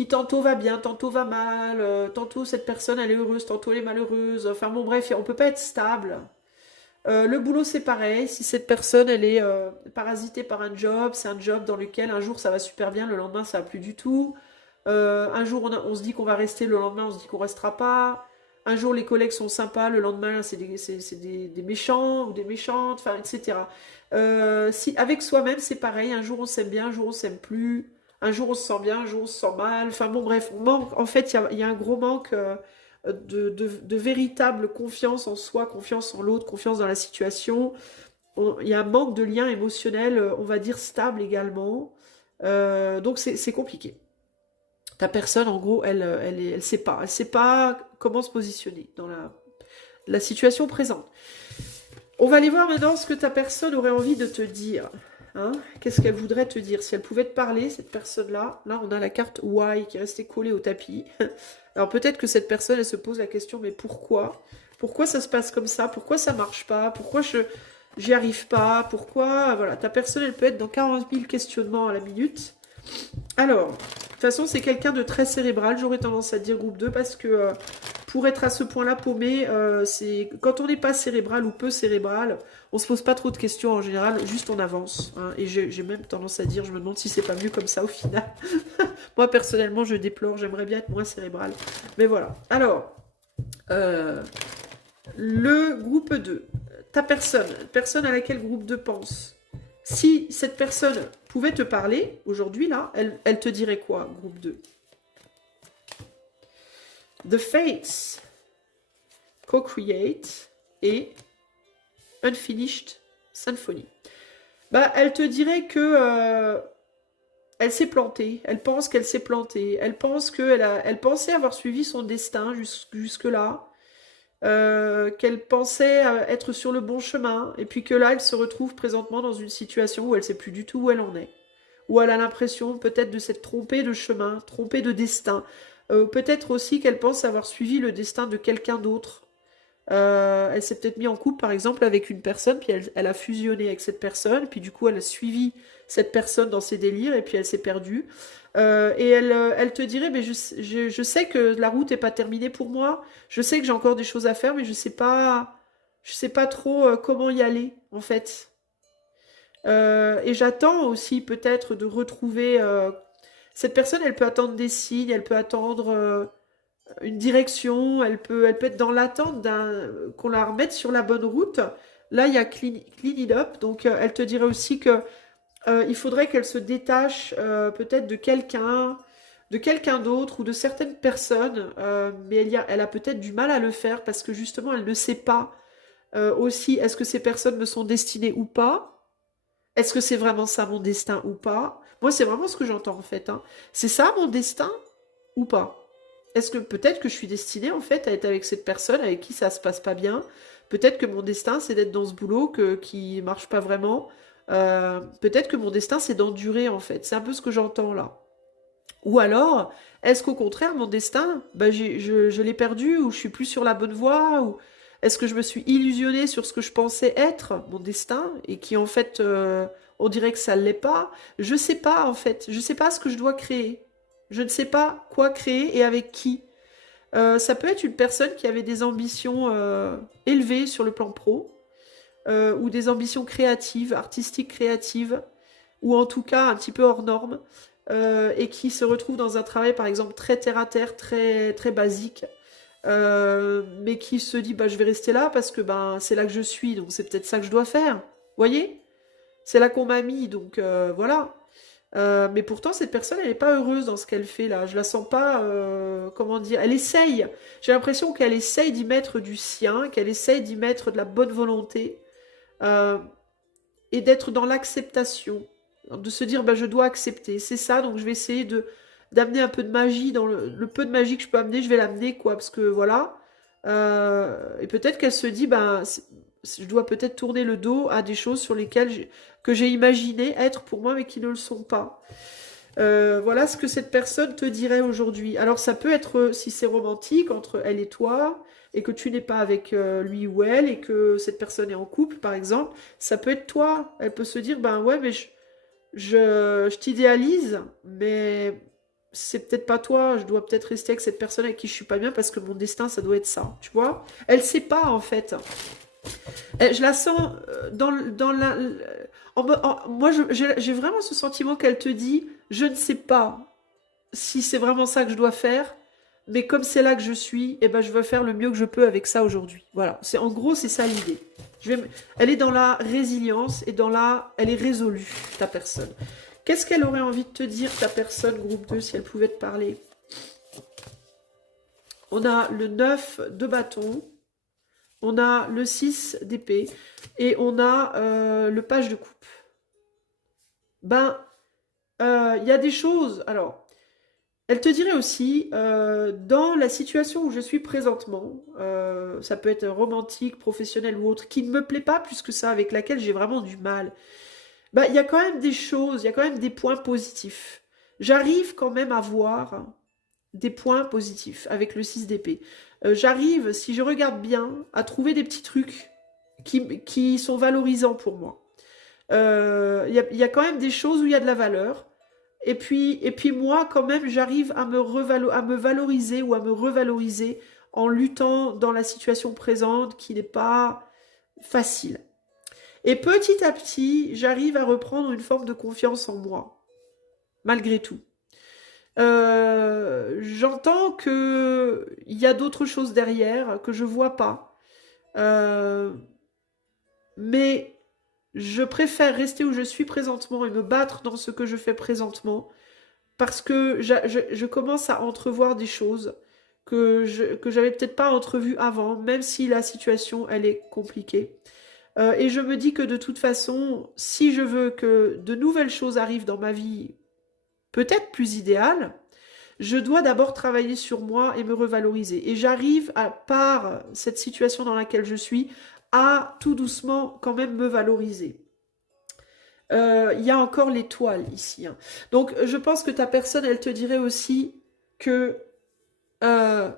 tantôt va bien, tantôt va mal, tantôt cette personne elle est heureuse, tantôt elle est malheureuse. Enfin bon bref, on peut pas être stable. Le boulot c'est pareil, si cette personne elle est parasitée par un job, c'est un job dans lequel un jour ça va super bien, le lendemain ça va plus du tout. Un jour on se dit qu'on va rester, le lendemain on se dit qu'on restera pas. Un jour les collègues sont sympas, le lendemain c'est des méchants ou des méchantes, enfin etc. Avec soi-même c'est pareil, un jour on s'aime bien, un jour on s'aime plus, un jour on se sent bien, un jour on se sent mal. Enfin bon bref, on manque, en fait il y a un gros manque de véritable confiance en soi, confiance en l'autre, confiance dans la situation. Il y a un manque de lien émotionnel, on va dire stable également. Donc c'est compliqué. Ta personne, en gros, elle sait pas comment se positionner dans la situation présente. On va aller voir maintenant ce que ta personne aurait envie de te dire. Hein. Qu'est-ce qu'elle voudrait te dire? Si elle pouvait te parler, cette personne-là, là on a la carte Why qui est restée collée au tapis. Alors peut-être que cette personne, elle se pose la question, mais pourquoi? Pourquoi ça se passe comme ça? Pourquoi ça marche pas? Pourquoi j'y arrive pas? Pourquoi? Voilà, ta personne, elle peut être dans 40 000 questionnements à la minute. Alors, de toute façon, c'est quelqu'un de très cérébral, j'aurais tendance à dire groupe 2, parce que pour être à ce point-là paumé, c'est quand on n'est pas cérébral ou peu cérébral, on se pose pas trop de questions en général, juste on avance. Hein. Et j'ai même tendance à dire, je me demande si c'est pas mieux comme ça au final. Moi personnellement, je déplore, j'aimerais bien être moins cérébral. Mais voilà. Alors, le groupe 2, ta personne à laquelle le groupe 2 pense. Si cette personne pouvait te parler, aujourd'hui, là, elle te dirait quoi, groupe 2? The Fates, Co-Create et Unfinished Symphony. Bah, elle te dirait que elle s'est plantée. Elle pense qu'elle s'est plantée. Elle pense elle pensait avoir suivi son destin jusque-là. Qu'elle pensait être sur le bon chemin. Et puis que là, elle se retrouve présentement dans une situation où elle ne sait plus du tout où elle en est. Où elle a l'impression peut-être de s'être trompée de chemin, trompée de destin. Peut-être aussi qu'elle pense avoir suivi le destin de quelqu'un d'autre. Elle s'est peut-être mise en couple, par exemple, avec une personne, puis elle a fusionné avec cette personne, puis du coup, elle a suivi cette personne dans ses délires, et puis elle s'est perdue. Et elle te dirait, mais je sais que la route n'est pas terminée pour moi, je sais que j'ai encore des choses à faire, mais je sais pas trop comment y aller, en fait. Et j'attends aussi peut-être de retrouver... cette personne, elle peut attendre des signes, elle peut attendre une direction, elle peut être dans l'attente qu'on la remette sur la bonne route. Là, il y a Clean It Up, donc elle te dirait aussi que il faudrait qu'elle se détache peut-être de quelqu'un d'autre ou de certaines personnes, mais elle a peut-être du mal à le faire parce que justement, elle ne sait pas aussi est-ce que ces personnes me sont destinées ou pas. Est-ce que c'est vraiment ça mon destin ou pas? Moi, c'est vraiment ce que j'entends en fait. Hein. C'est ça mon destin ou pas? Est-ce que peut-être que je suis destinée en fait à être avec cette personne avec qui ça se passe pas bien? Peut-être que mon destin c'est d'être dans ce boulot qui marche pas vraiment. Peut-être que mon destin c'est d'endurer en fait. C'est un peu ce que j'entends là. Ou alors, est-ce qu'au contraire, mon destin, bah, je l'ai perdu ou je suis plus sur la bonne voie ou est-ce que je me suis illusionnée sur ce que je pensais être mon destin et qui en fait, on dirait que ça ne l'est pas. Je sais pas en fait. Je sais pas ce que je dois créer. Je ne sais pas quoi créer et avec qui. Ça peut être une personne qui avait des ambitions élevées sur le plan pro ou des ambitions créatives, artistiques créatives ou en tout cas un petit peu hors norme, et qui se retrouve dans un travail par exemple très terre à terre, très, très basique, mais qui se dit bah, je vais rester là parce que ben, c'est là que je suis, donc c'est peut-être ça que je dois faire. Vous voyez? C'est là qu'on m'a mis, donc voilà. Mais pourtant, cette personne, elle n'est pas heureuse dans ce qu'elle fait là. Je la sens pas, comment dire, elle essaye. J'ai l'impression qu'elle essaye d'y mettre du sien, qu'elle essaye d'y mettre de la bonne volonté. euh, et d'être dans l'acceptation, de se dire bah, je dois accepter, c'est ça, donc je vais essayer de d'amener un peu de magie dans le peu de magie que je peux amener, je vais l'amener quoi, parce que voilà. Et peut-être qu'elle se dit ben je dois peut-être tourner le dos à des choses sur lesquelles que j'ai imaginé être pour moi mais qui ne le sont pas. Voilà ce que cette personne te dirait aujourd'hui. Alors ça peut être, si c'est romantique, entre elle et toi, et que tu n'es pas avec lui ou elle, et que cette personne est en couple, par exemple, ça peut être toi. Elle peut se dire, ben ouais, mais je t'idéalise, mais c'est peut-être pas toi. Je dois peut-être rester avec cette personne avec qui je suis pas bien parce que mon destin, ça doit être ça. Tu vois? Elle sait pas, en fait. Je la sens dans la... moi, j'ai vraiment ce sentiment qu'elle te dit, je ne sais pas si c'est vraiment ça que je dois faire, mais comme c'est là que je suis, eh ben, je veux faire le mieux que je peux avec ça aujourd'hui. Voilà, en gros, c'est ça l'idée. Elle est dans la résilience et elle est résolue, ta personne. Qu'est-ce qu'elle aurait envie de te dire, ta personne, groupe 2, si elle pouvait te parler? On a le 9 de bâton. On a le 6 d'épée et on a le page de coupe. Ben, il y a des choses. Alors, elle te dirait aussi, dans la situation où je suis présentement, ça peut être romantique, professionnel ou autre, qui ne me plaît pas plus que ça, avec laquelle j'ai vraiment du mal. Ben, il y a quand même des choses, il y a quand même des points positifs. J'arrive quand même à voir des points positifs avec le 6 d'épée. J'arrive, si je regarde bien, à trouver des petits trucs qui sont valorisants pour moi. Y a quand même des choses où il y a de la valeur. Et puis moi, quand même, j'arrive à me valoriser ou à me revaloriser en luttant dans la situation présente qui n'est pas facile. Et petit à petit, j'arrive à reprendre une forme de confiance en moi, malgré tout. J'entends qu'il y a d'autres choses derrière que je ne vois pas. Euh, mais je préfère rester où je suis présentement et me battre dans ce que je fais présentement parce que je commence à entrevoir des choses que j'avais peut-être pas entrevues avant, même si la situation, elle est compliquée. Et je me dis que de toute façon, si je veux que de nouvelles choses arrivent dans ma vie, peut-être plus idéales, je dois d'abord travailler sur moi et me revaloriser. Et j'arrive, par cette situation dans laquelle je suis, à tout doucement quand même me valoriser. Il y a encore l'étoile ici, hein. Donc je pense que ta personne, elle te dirait aussi que euh,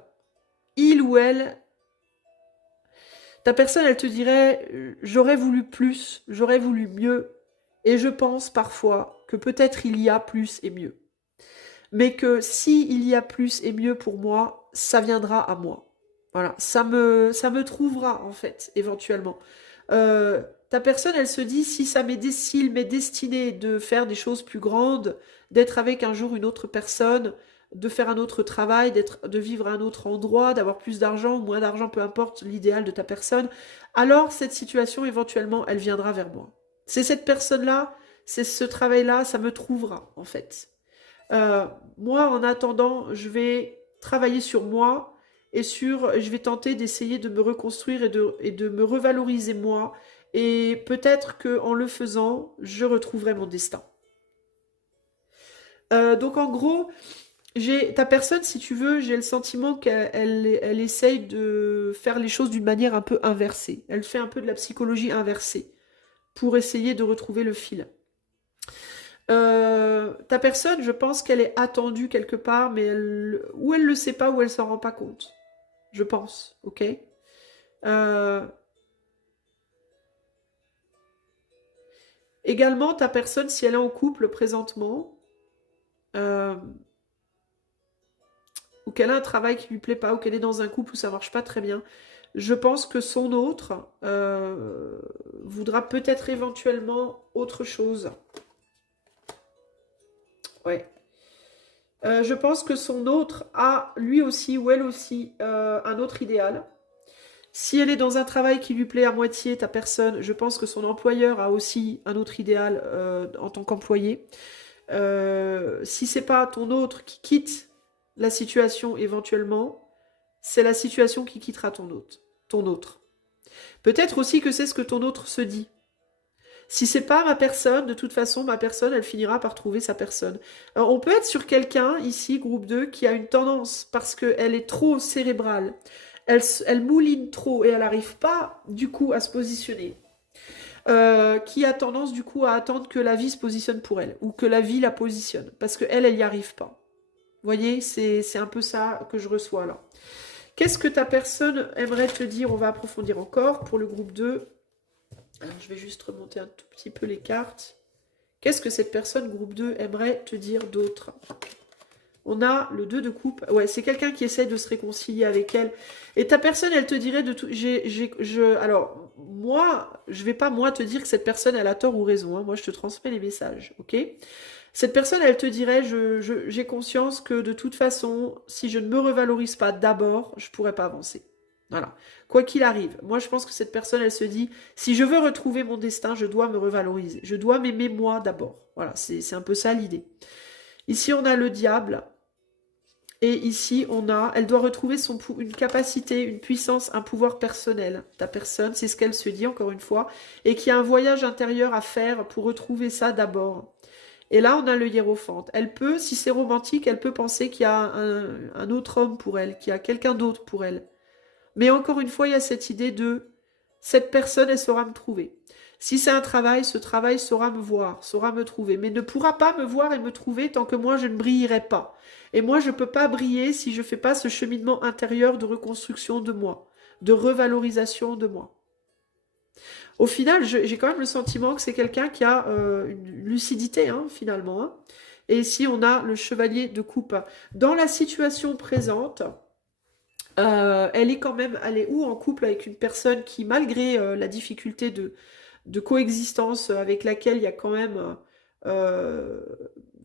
il ou elle, ta personne, elle te dirait j'aurais voulu plus, j'aurais voulu mieux, et je pense parfois que peut-être il y a plus et mieux. Mais que si il y a plus et mieux pour moi, ça viendra à moi. Voilà, ça me trouvera en fait, éventuellement. Ta personne, elle se dit, si s'il m'est destiné de faire des choses plus grandes, d'être avec un jour une autre personne, de faire un autre travail, de vivre à un autre endroit, d'avoir plus d'argent ou moins d'argent, peu importe l'idéal de ta personne, alors cette situation, éventuellement, elle viendra vers moi. C'est cette personne-là, c'est ce travail-là, ça me trouvera en fait. Euh, Moi, en attendant, je vais travailler sur moi et je vais tenter d'essayer de me reconstruire et de me revaloriser moi. Et peut-être que en le faisant, je retrouverai mon destin. Donc en gros, ta personne, si tu veux, j'ai le sentiment qu'elle essaye de faire les choses d'une manière un peu inversée. Elle fait un peu de la psychologie inversée pour essayer de retrouver le fil. Ta personne, je pense qu'elle est attendue quelque part, mais ou elle le sait pas, ou elle s'en rend pas compte. Je pense, ok. Euh, Également, ta personne, si elle est en couple présentement, euh, ou qu'elle a un travail qui lui plaît pas, ou qu'elle est dans un couple où ça marche pas très bien, je pense que son autre voudra peut-être éventuellement autre chose. Ouais. Je pense que son autre a lui aussi ou elle aussi un autre idéal. Si elle est dans un travail qui lui plaît à moitié, ta personne, je pense que son employeur a aussi un autre idéal en tant qu'employé. Si c'est pas ton autre qui quitte la situation éventuellement, c'est la situation qui quittera ton autre. Ton autre. Peut-être aussi que c'est ce que ton autre se dit. Si c'est pas ma personne, de toute façon, ma personne, elle finira par trouver sa personne. Alors, on peut être sur quelqu'un, ici, groupe 2, qui a une tendance, parce qu'elle est trop cérébrale, elle mouline trop et elle n'arrive pas, du coup, à se positionner. Qui a tendance, du coup, à attendre que la vie se positionne pour elle, ou que la vie la positionne, parce qu'elle, elle n'y arrive pas. Vous voyez, c'est un peu ça que je reçois là. Qu'est-ce que ta personne aimerait te dire? On va approfondir encore pour le groupe 2. Alors, je vais juste remonter un tout petit peu les cartes. Qu'est-ce que cette personne, groupe 2, aimerait te dire d'autre? On a le 2 de coupe. Ouais, c'est quelqu'un qui essaie de se réconcilier avec elle. Et ta personne, elle te dirait de tout... Alors, moi, je vais pas, moi, te dire que cette personne, elle a tort ou raison, hein. Moi, je te transmets les messages, ok? Cette personne, elle te dirait, j'ai conscience que de toute façon, si je ne me revalorise pas d'abord, je ne pourrai pas avancer. Voilà. Quoi qu'il arrive, moi je pense que cette personne, elle se dit, si je veux retrouver mon destin, je dois me revaloriser. Je dois m'aimer moi d'abord. Voilà, c'est un peu ça l'idée. Ici, on a le diable. Et ici, elle doit retrouver une capacité, une puissance, un pouvoir personnel. Ta personne, c'est ce qu'elle se dit, encore une fois. Et qu'il y a un voyage intérieur à faire pour retrouver ça d'abord. Et là, on a le hiérophante. Elle peut, si c'est romantique, elle peut penser qu'il y a un autre homme pour elle, qu'il y a quelqu'un d'autre pour elle. Mais encore une fois, il y a cette idée de cette personne, elle saura me trouver. Si c'est un travail, ce travail saura me voir, saura me trouver, mais ne pourra pas me voir et me trouver tant que moi je ne brillerai pas. Et moi, je ne peux pas briller si je ne fais pas ce cheminement intérieur de reconstruction de moi, de revalorisation de moi. Au final, j'ai quand même le sentiment que c'est quelqu'un qui a une lucidité, hein, finalement. Hein. Et ici, on a le chevalier de coupe. Dans la situation présente, Elle est quand même, elle est ou en couple avec une personne qui, malgré la difficulté de coexistence avec laquelle il y a quand même euh,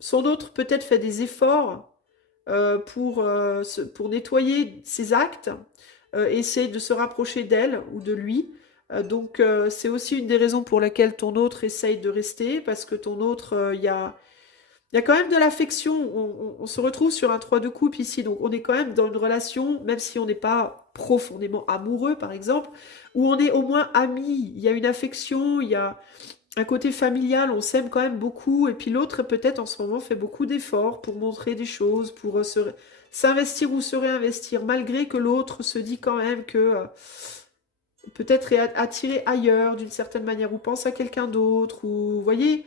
son autre peut-être fait des efforts pour nettoyer ses actes, essayer de se rapprocher d'elle ou de lui. Donc c'est aussi une des raisons pour lesquelles ton autre essaye de rester, parce que ton autre, il y a quand même de l'affection. On se retrouve sur un 3 de coupe ici. Donc on est quand même dans une relation, même si on n'est pas profondément amoureux, par exemple, où on est au moins amis. Il y a une affection, il y a un côté familial, on s'aime quand même beaucoup. Et puis l'autre, peut-être en ce moment, fait beaucoup d'efforts pour montrer des choses, pour s'investir ou se réinvestir, malgré que l'autre se dit quand même que peut-être est attiré ailleurs d'une certaine manière, ou pense à quelqu'un d'autre, ou vous voyez.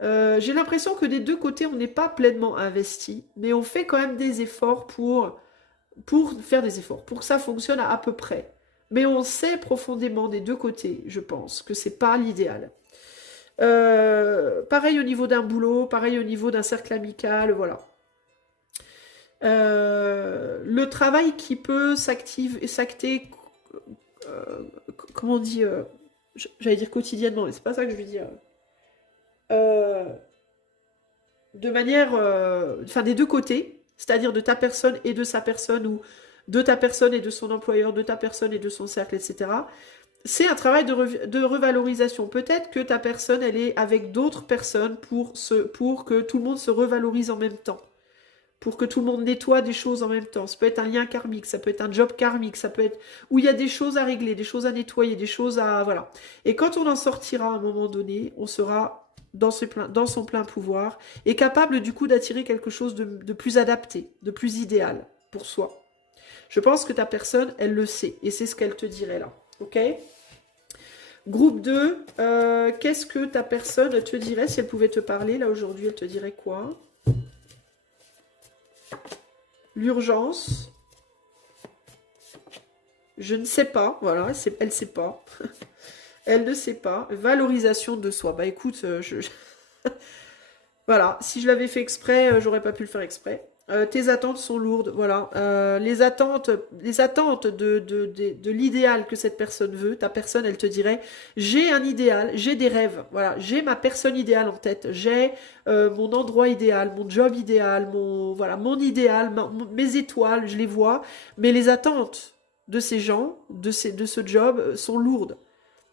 J'ai l'impression que des deux côtés, on n'est pas pleinement investi, mais on fait quand même des efforts pour faire des efforts, pour que ça fonctionne à peu près. Mais on sait profondément des deux côtés, je pense, que c'est pas l'idéal. Pareil au niveau d'un boulot, pareil au niveau d'un cercle amical, voilà. Le travail qui peut s'acter, euh, comment on dit, j'allais dire quotidiennement, mais c'est pas ça que je veux dire. Euh, de manière, enfin des deux côtés, c'est-à-dire de ta personne et de sa personne, ou de ta personne et de son employeur, de ta personne et de son cercle, etc. C'est un travail de revalorisation. Peut-être que ta personne, elle est avec d'autres personnes pour que tout le monde se revalorise en même temps, pour que tout le monde nettoie des choses en même temps. Ça peut être un lien karmique, ça peut être un job karmique, ça peut être où il y a des choses à régler, des choses à nettoyer, des choses à... Voilà. Et quand on en sortira à un moment donné, on sera dans son plein pouvoir et capable du coup d'attirer quelque chose de plus adapté, de plus idéal pour soi. Je pense que ta personne, elle le sait et c'est ce qu'elle te dirait là. Ok ? Groupe 2, qu'est-ce que ta personne te dirait si elle pouvait te parler là aujourd'hui? Elle te dirait quoi? L'urgence. Je ne sais pas. Voilà, elle ne sait pas. Elle ne sait pas. Valorisation de soi. Bah écoute, voilà, si je l'avais fait exprès, j'aurais pas pu le faire exprès. Tes attentes sont lourdes, voilà. Les attentes de l'idéal que cette personne veut, ta personne, elle te dirait, j'ai un idéal, j'ai des rêves, voilà, j'ai ma personne idéale en tête, j'ai mon endroit idéal, mon job idéal, voilà, mon idéal, mes étoiles, je les vois, mais les attentes de ces gens, de ce job, sont lourdes.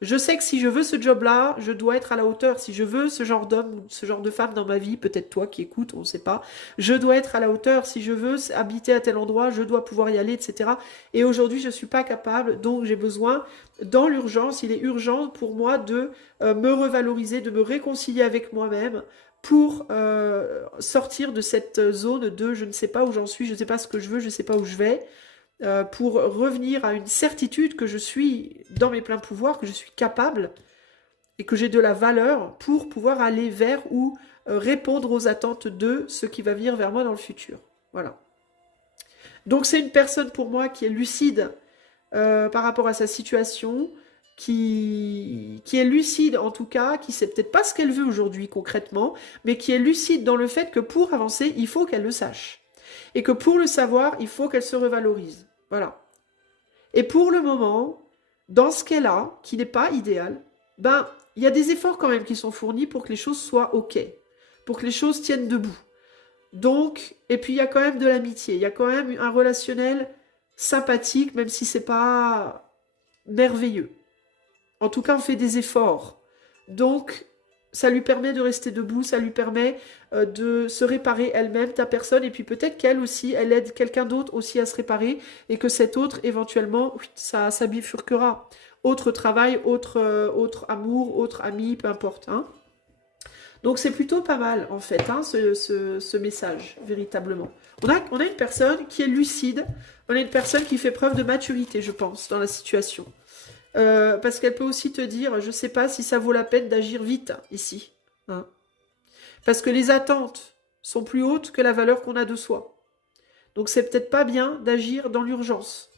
Je sais que si je veux ce job-là, je dois être à la hauteur. Si je veux ce genre d'homme ou ce genre de femme dans ma vie, peut-être toi qui écoutes, on ne sait pas, je dois être à la hauteur. Si je veux habiter à tel endroit, je dois pouvoir y aller, etc. Et aujourd'hui, je ne suis pas capable, donc j'ai besoin, dans l'urgence, il est urgent pour moi de me revaloriser, de me réconcilier avec moi-même pour sortir de cette zone de je ne sais pas où j'en suis, je ne sais pas ce que je veux, je ne sais pas où je vais, pour revenir à une certitude que je suis dans mes pleins pouvoirs, que je suis capable et que j'ai de la valeur pour pouvoir aller vers ou répondre aux attentes de ce qui va venir vers moi dans le futur. Voilà. Donc c'est une personne pour moi qui est lucide par rapport à sa situation, qui est lucide en tout cas, qui sait peut-être pas ce qu'elle veut aujourd'hui concrètement, mais qui est lucide dans le fait que pour avancer, il faut qu'elle le sache. Et que pour le savoir, il faut qu'elle se revalorise. Voilà. Et pour le moment, dans ce qu'elle a, qui n'est pas idéal, ben, il y a des efforts quand même qui sont fournis pour que les choses soient OK, pour que les choses tiennent debout. Donc, et puis il y a quand même de l'amitié, il y a quand même un relationnel sympathique, même si c'est pas merveilleux. En tout cas, on fait des efforts. Donc, ça lui permet de rester debout, ça lui permet de se réparer elle-même, ta personne, et puis peut-être qu'elle aussi, elle aide quelqu'un d'autre aussi à se réparer, et que cet autre, éventuellement, ça bifurquera. Autre travail, autre amour, autre ami, peu importe. Hein. Donc c'est plutôt pas mal, en fait, hein, ce message, véritablement. On a une personne qui est lucide, on a une personne qui fait preuve de maturité, je pense, dans la situation. Parce qu'elle peut aussi te dire, je ne sais pas si ça vaut la peine d'agir vite ici. Hein. Parce que les attentes sont plus hautes que la valeur qu'on a de soi. Donc c'est peut-être pas bien d'agir dans l'urgence.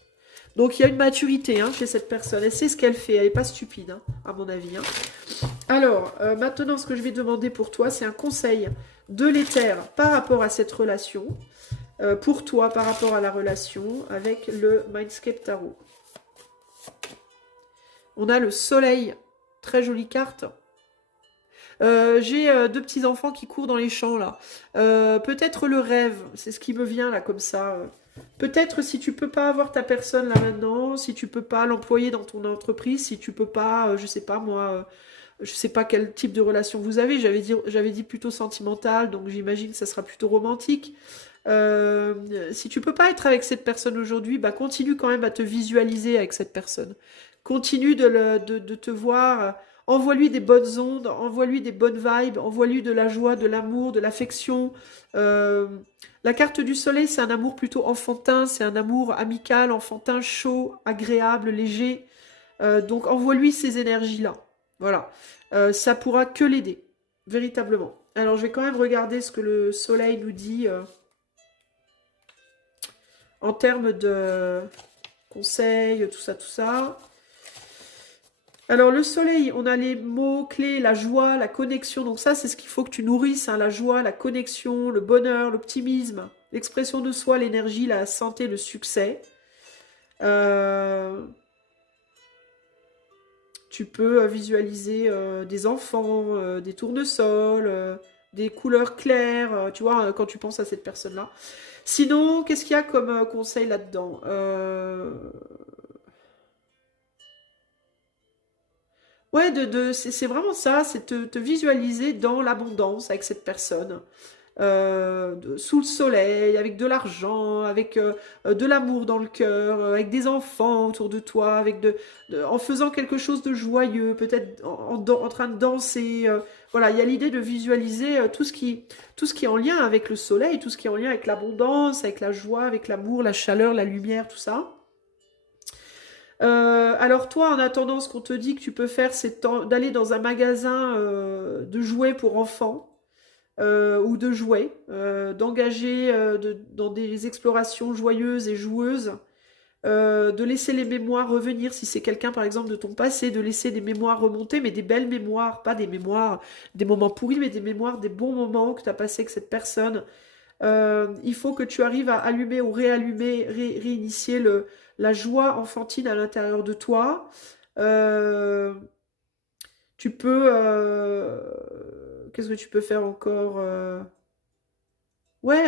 Donc il y a une maturité hein, chez cette personne. Elle sait ce qu'elle fait, elle n'est pas stupide, hein, à mon avis. Hein. Alors, maintenant ce que je vais demander pour toi, c'est un conseil de l'éther par rapport à cette relation. pour toi par rapport à la relation avec le Mindscape Tarot. On a le soleil, très jolie carte. J'ai deux petits-enfants qui courent dans les champs là. Peut-être le rêve, c'est ce qui me vient là comme ça. Peut-être si tu peux pas avoir ta personne là maintenant, si tu peux pas l'employer dans ton entreprise, si tu peux pas, je sais pas moi, je sais pas quel type de relation vous avez. J'avais dit plutôt sentimental, donc j'imagine que ça sera plutôt romantique. Si tu peux pas être avec cette personne aujourd'hui, bah continue quand même à te visualiser avec cette personne. Continue de te voir. Envoie-lui des bonnes ondes, envoie-lui des bonnes vibes, envoie-lui de la joie, de l'amour, de l'affection. Euh, la carte du soleil, c'est un amour plutôt enfantin, c'est un amour amical, enfantin, chaud, agréable, léger. Donc envoie-lui ces énergies-là. Voilà. Ça pourra que l'aider, véritablement. Alors je vais quand même regarder ce que le soleil nous dit en termes de conseils, tout ça, tout ça. Alors le soleil, on a les mots-clés, la joie, la connexion. Donc ça, c'est ce qu'il faut que tu nourrisses, hein, la joie, la connexion, le bonheur, l'optimisme, l'expression de soi, l'énergie, la santé, le succès. Tu peux visualiser des enfants, des tournesols, des couleurs claires, tu vois, quand tu penses à cette personne-là. Sinon, qu'est-ce qu'il y a comme conseil là-dedans Ouais, c'est vraiment ça, c'est te visualiser dans l'abondance avec cette personne, sous le soleil, avec de l'argent, avec de l'amour dans le cœur, avec des enfants autour de toi, en faisant quelque chose de joyeux, peut-être en train de danser. Voilà, il y a l'idée de visualiser tout ce qui est en lien avec le soleil, tout ce qui est en lien avec l'abondance, avec la joie, avec l'amour, la chaleur, la lumière, tout ça. Alors toi, en attendant, ce qu'on te dit que tu peux faire, c'est d'aller dans un magasin de jouets pour enfants ou de jouets, d'engager dans des explorations joyeuses et joueuses, de laisser les mémoires revenir, si c'est quelqu'un par exemple de ton passé, de laisser des mémoires remonter, mais des belles mémoires, pas des mémoires, des moments pourris, mais des mémoires, des bons moments que tu as passés avec cette personne. Il faut que tu arrives à allumer ou réallumer, réinitier la joie enfantine à l'intérieur de toi. Euh, Tu peux... Qu'est-ce que tu peux faire encore Ouais,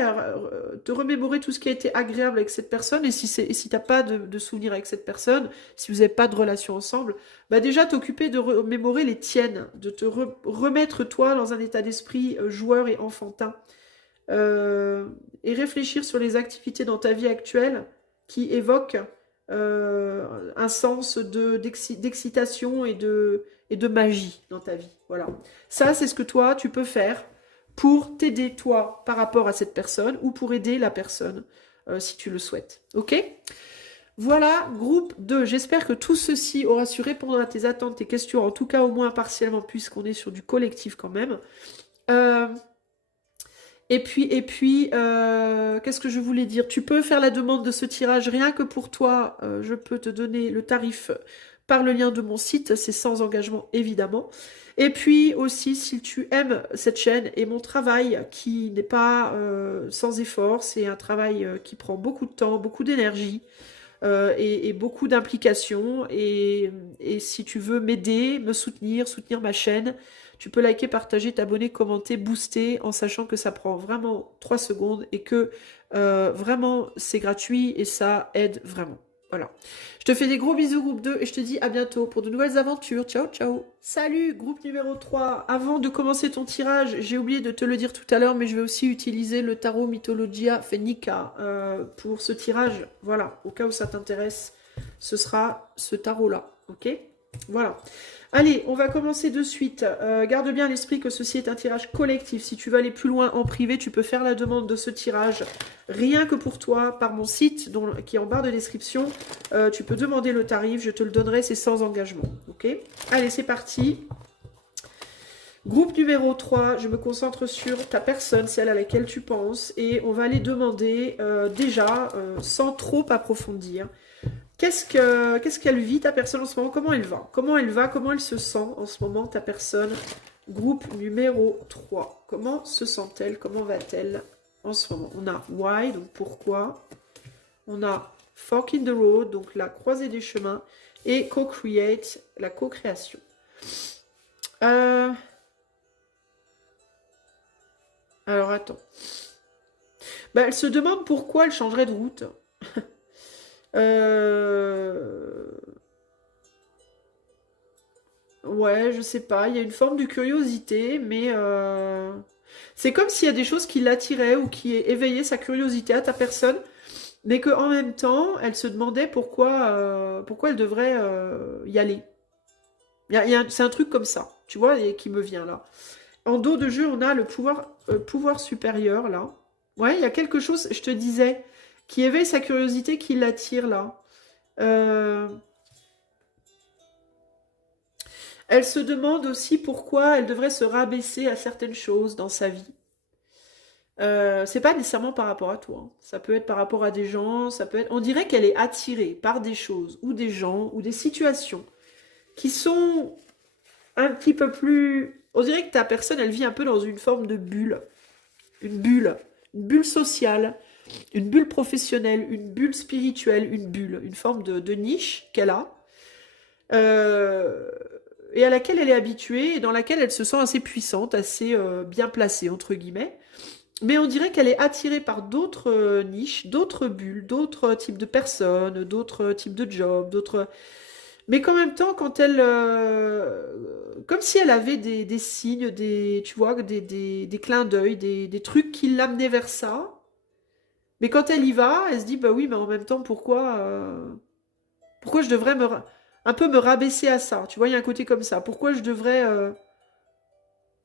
te remémorer tout ce qui a été agréable avec cette personne. Et si t'as pas de souvenirs avec cette personne, si vous n'avez pas de relation ensemble, bah déjà t'occuper de remémorer les tiennes, de te remettre toi dans un état d'esprit joueur et enfantin. Et réfléchir sur les activités dans ta vie actuelle qui évoquent un sens d'excitation et de magie dans ta vie. Voilà. Ça, c'est ce que toi, tu peux faire pour t'aider, toi, par rapport à cette personne ou pour aider la personne, si tu le souhaites. OK? Voilà, groupe 2. J'espère que tout ceci aura su répondre à tes attentes, tes questions, en tout cas au moins partiellement, puisqu'on est sur du collectif quand même. Et puis, qu'est-ce que je voulais dire? Tu peux faire la demande de ce tirage rien que pour toi. Je peux te donner le tarif par le lien de mon site. C'est sans engagement, évidemment. Et puis aussi, si tu aimes cette chaîne et mon travail qui n'est pas sans effort, c'est un travail qui prend beaucoup de temps, beaucoup d'énergie. Et beaucoup d'implications. Et si tu veux m'aider, me soutenir, soutenir ma chaîne, tu peux liker, partager, t'abonner, commenter, booster, en sachant que ça prend vraiment 3 secondes et que vraiment c'est gratuit et ça aide vraiment. Voilà. Je te fais des gros bisous groupe 2 et je te dis à bientôt pour de nouvelles aventures. Ciao, ciao. Salut groupe numéro 3. Avant de commencer ton tirage, j'ai oublié de te le dire tout à l'heure, mais je vais aussi utiliser le tarot Mythologia Phoenica pour ce tirage. Voilà, au cas où ça t'intéresse, ce sera ce tarot-là. Ok? Voilà. Allez, on va commencer de suite. Garde bien à l'esprit que ceci est un tirage collectif. Si tu veux aller plus loin en privé, tu peux faire la demande de ce tirage rien que pour toi par mon site qui est en barre de description. Tu peux demander le tarif, je te le donnerai, c'est sans engagement. Ok? Allez, c'est parti. Groupe numéro 3, je me concentre sur ta personne, celle à laquelle tu penses, et on va aller demander déjà, sans trop approfondir, qu'est-ce qu'elle vit, ta personne, en ce moment? Comment elle va? Comment elle va? Comment elle se sent en ce moment, ta personne? Groupe numéro 3. Comment se sent-elle? Comment va-t-elle? en ce moment. On a why, donc pourquoi. On a fork in the road, donc la croisée des chemins. Et co-create, la co-création. Alors, attends. Bah, elle se demande pourquoi elle changerait de route. Euh, Ouais, je sais pas. Il y a une forme de curiosité, mais c'est comme s'il y a des choses qui l'attiraient ou qui éveillaient sa curiosité à ta personne, mais qu'en même temps, elle se demandait pourquoi elle devrait y aller. C'est un truc comme ça, tu vois, et qui me vient là. En dos de jeu, on a le pouvoir supérieur, là. Ouais, il y a quelque chose, je te disais, qui éveille sa curiosité, qui l'attire, là. Euh, Elle se demande aussi pourquoi elle devrait se rabaisser à certaines choses dans sa vie. C'est pas nécessairement par rapport à toi, hein. Ça peut être par rapport à des gens, ça peut être. On dirait qu'elle est attirée par des choses ou des gens ou des situations qui sont un petit peu plus. On dirait que ta personne, elle vit un peu dans une forme de bulle, une bulle, une bulle sociale, une bulle professionnelle, une bulle spirituelle, une forme de niche qu'elle a. euh, et à laquelle elle est habituée et dans laquelle elle se sent assez puissante, assez bien placée, entre guillemets. Mais on dirait qu'elle est attirée par d'autres niches, d'autres bulles, d'autres types de personnes, d'autres types de jobs, d'autres... Mais qu'en même temps, quand elle... comme si elle avait des signes, tu vois, des clins d'œil, des trucs qui l'amenaient vers ça. Mais quand elle y va, elle se dit, bah oui, mais en même temps, pourquoi je devrais un peu me rabaisser à ça? Tu vois, il y a un côté comme ça. Pourquoi je devrais...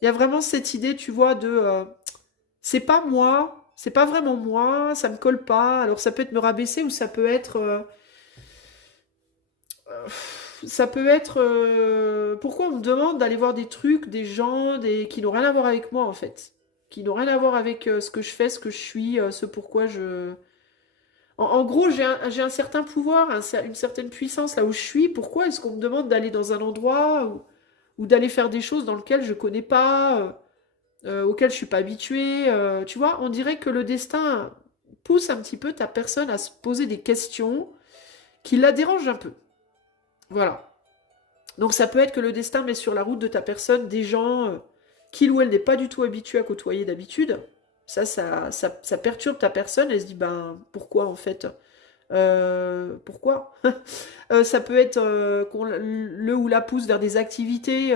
Il y a vraiment cette idée, tu vois, de... c'est pas moi, c'est pas vraiment moi, ça me colle pas. Alors ça peut être me rabaisser ou ça peut être pourquoi on me demande d'aller voir des trucs, des gens, qui n'ont rien à voir avec moi en fait, qui n'ont rien à voir avec ce que je fais, ce que je suis, ce pourquoi je. En gros, j'ai un certain pouvoir, une certaine puissance là où je suis. Pourquoi est-ce qu'on me demande d'aller dans un endroit ou d'aller faire des choses dans lesquelles je connais pas, auxquelles je suis pas habituée, tu vois, on dirait que le destin pousse un petit peu ta personne à se poser des questions qui la dérangent un peu. Voilà. Donc ça peut être que le destin met sur la route de ta personne des gens qu'il ou elle n'est pas du tout habitué à côtoyer d'habitude. Ça perturbe ta personne. Elle se dit, ben, pourquoi en fait? Pourquoi? Ça peut être qu'on le ou la pousse vers des activités.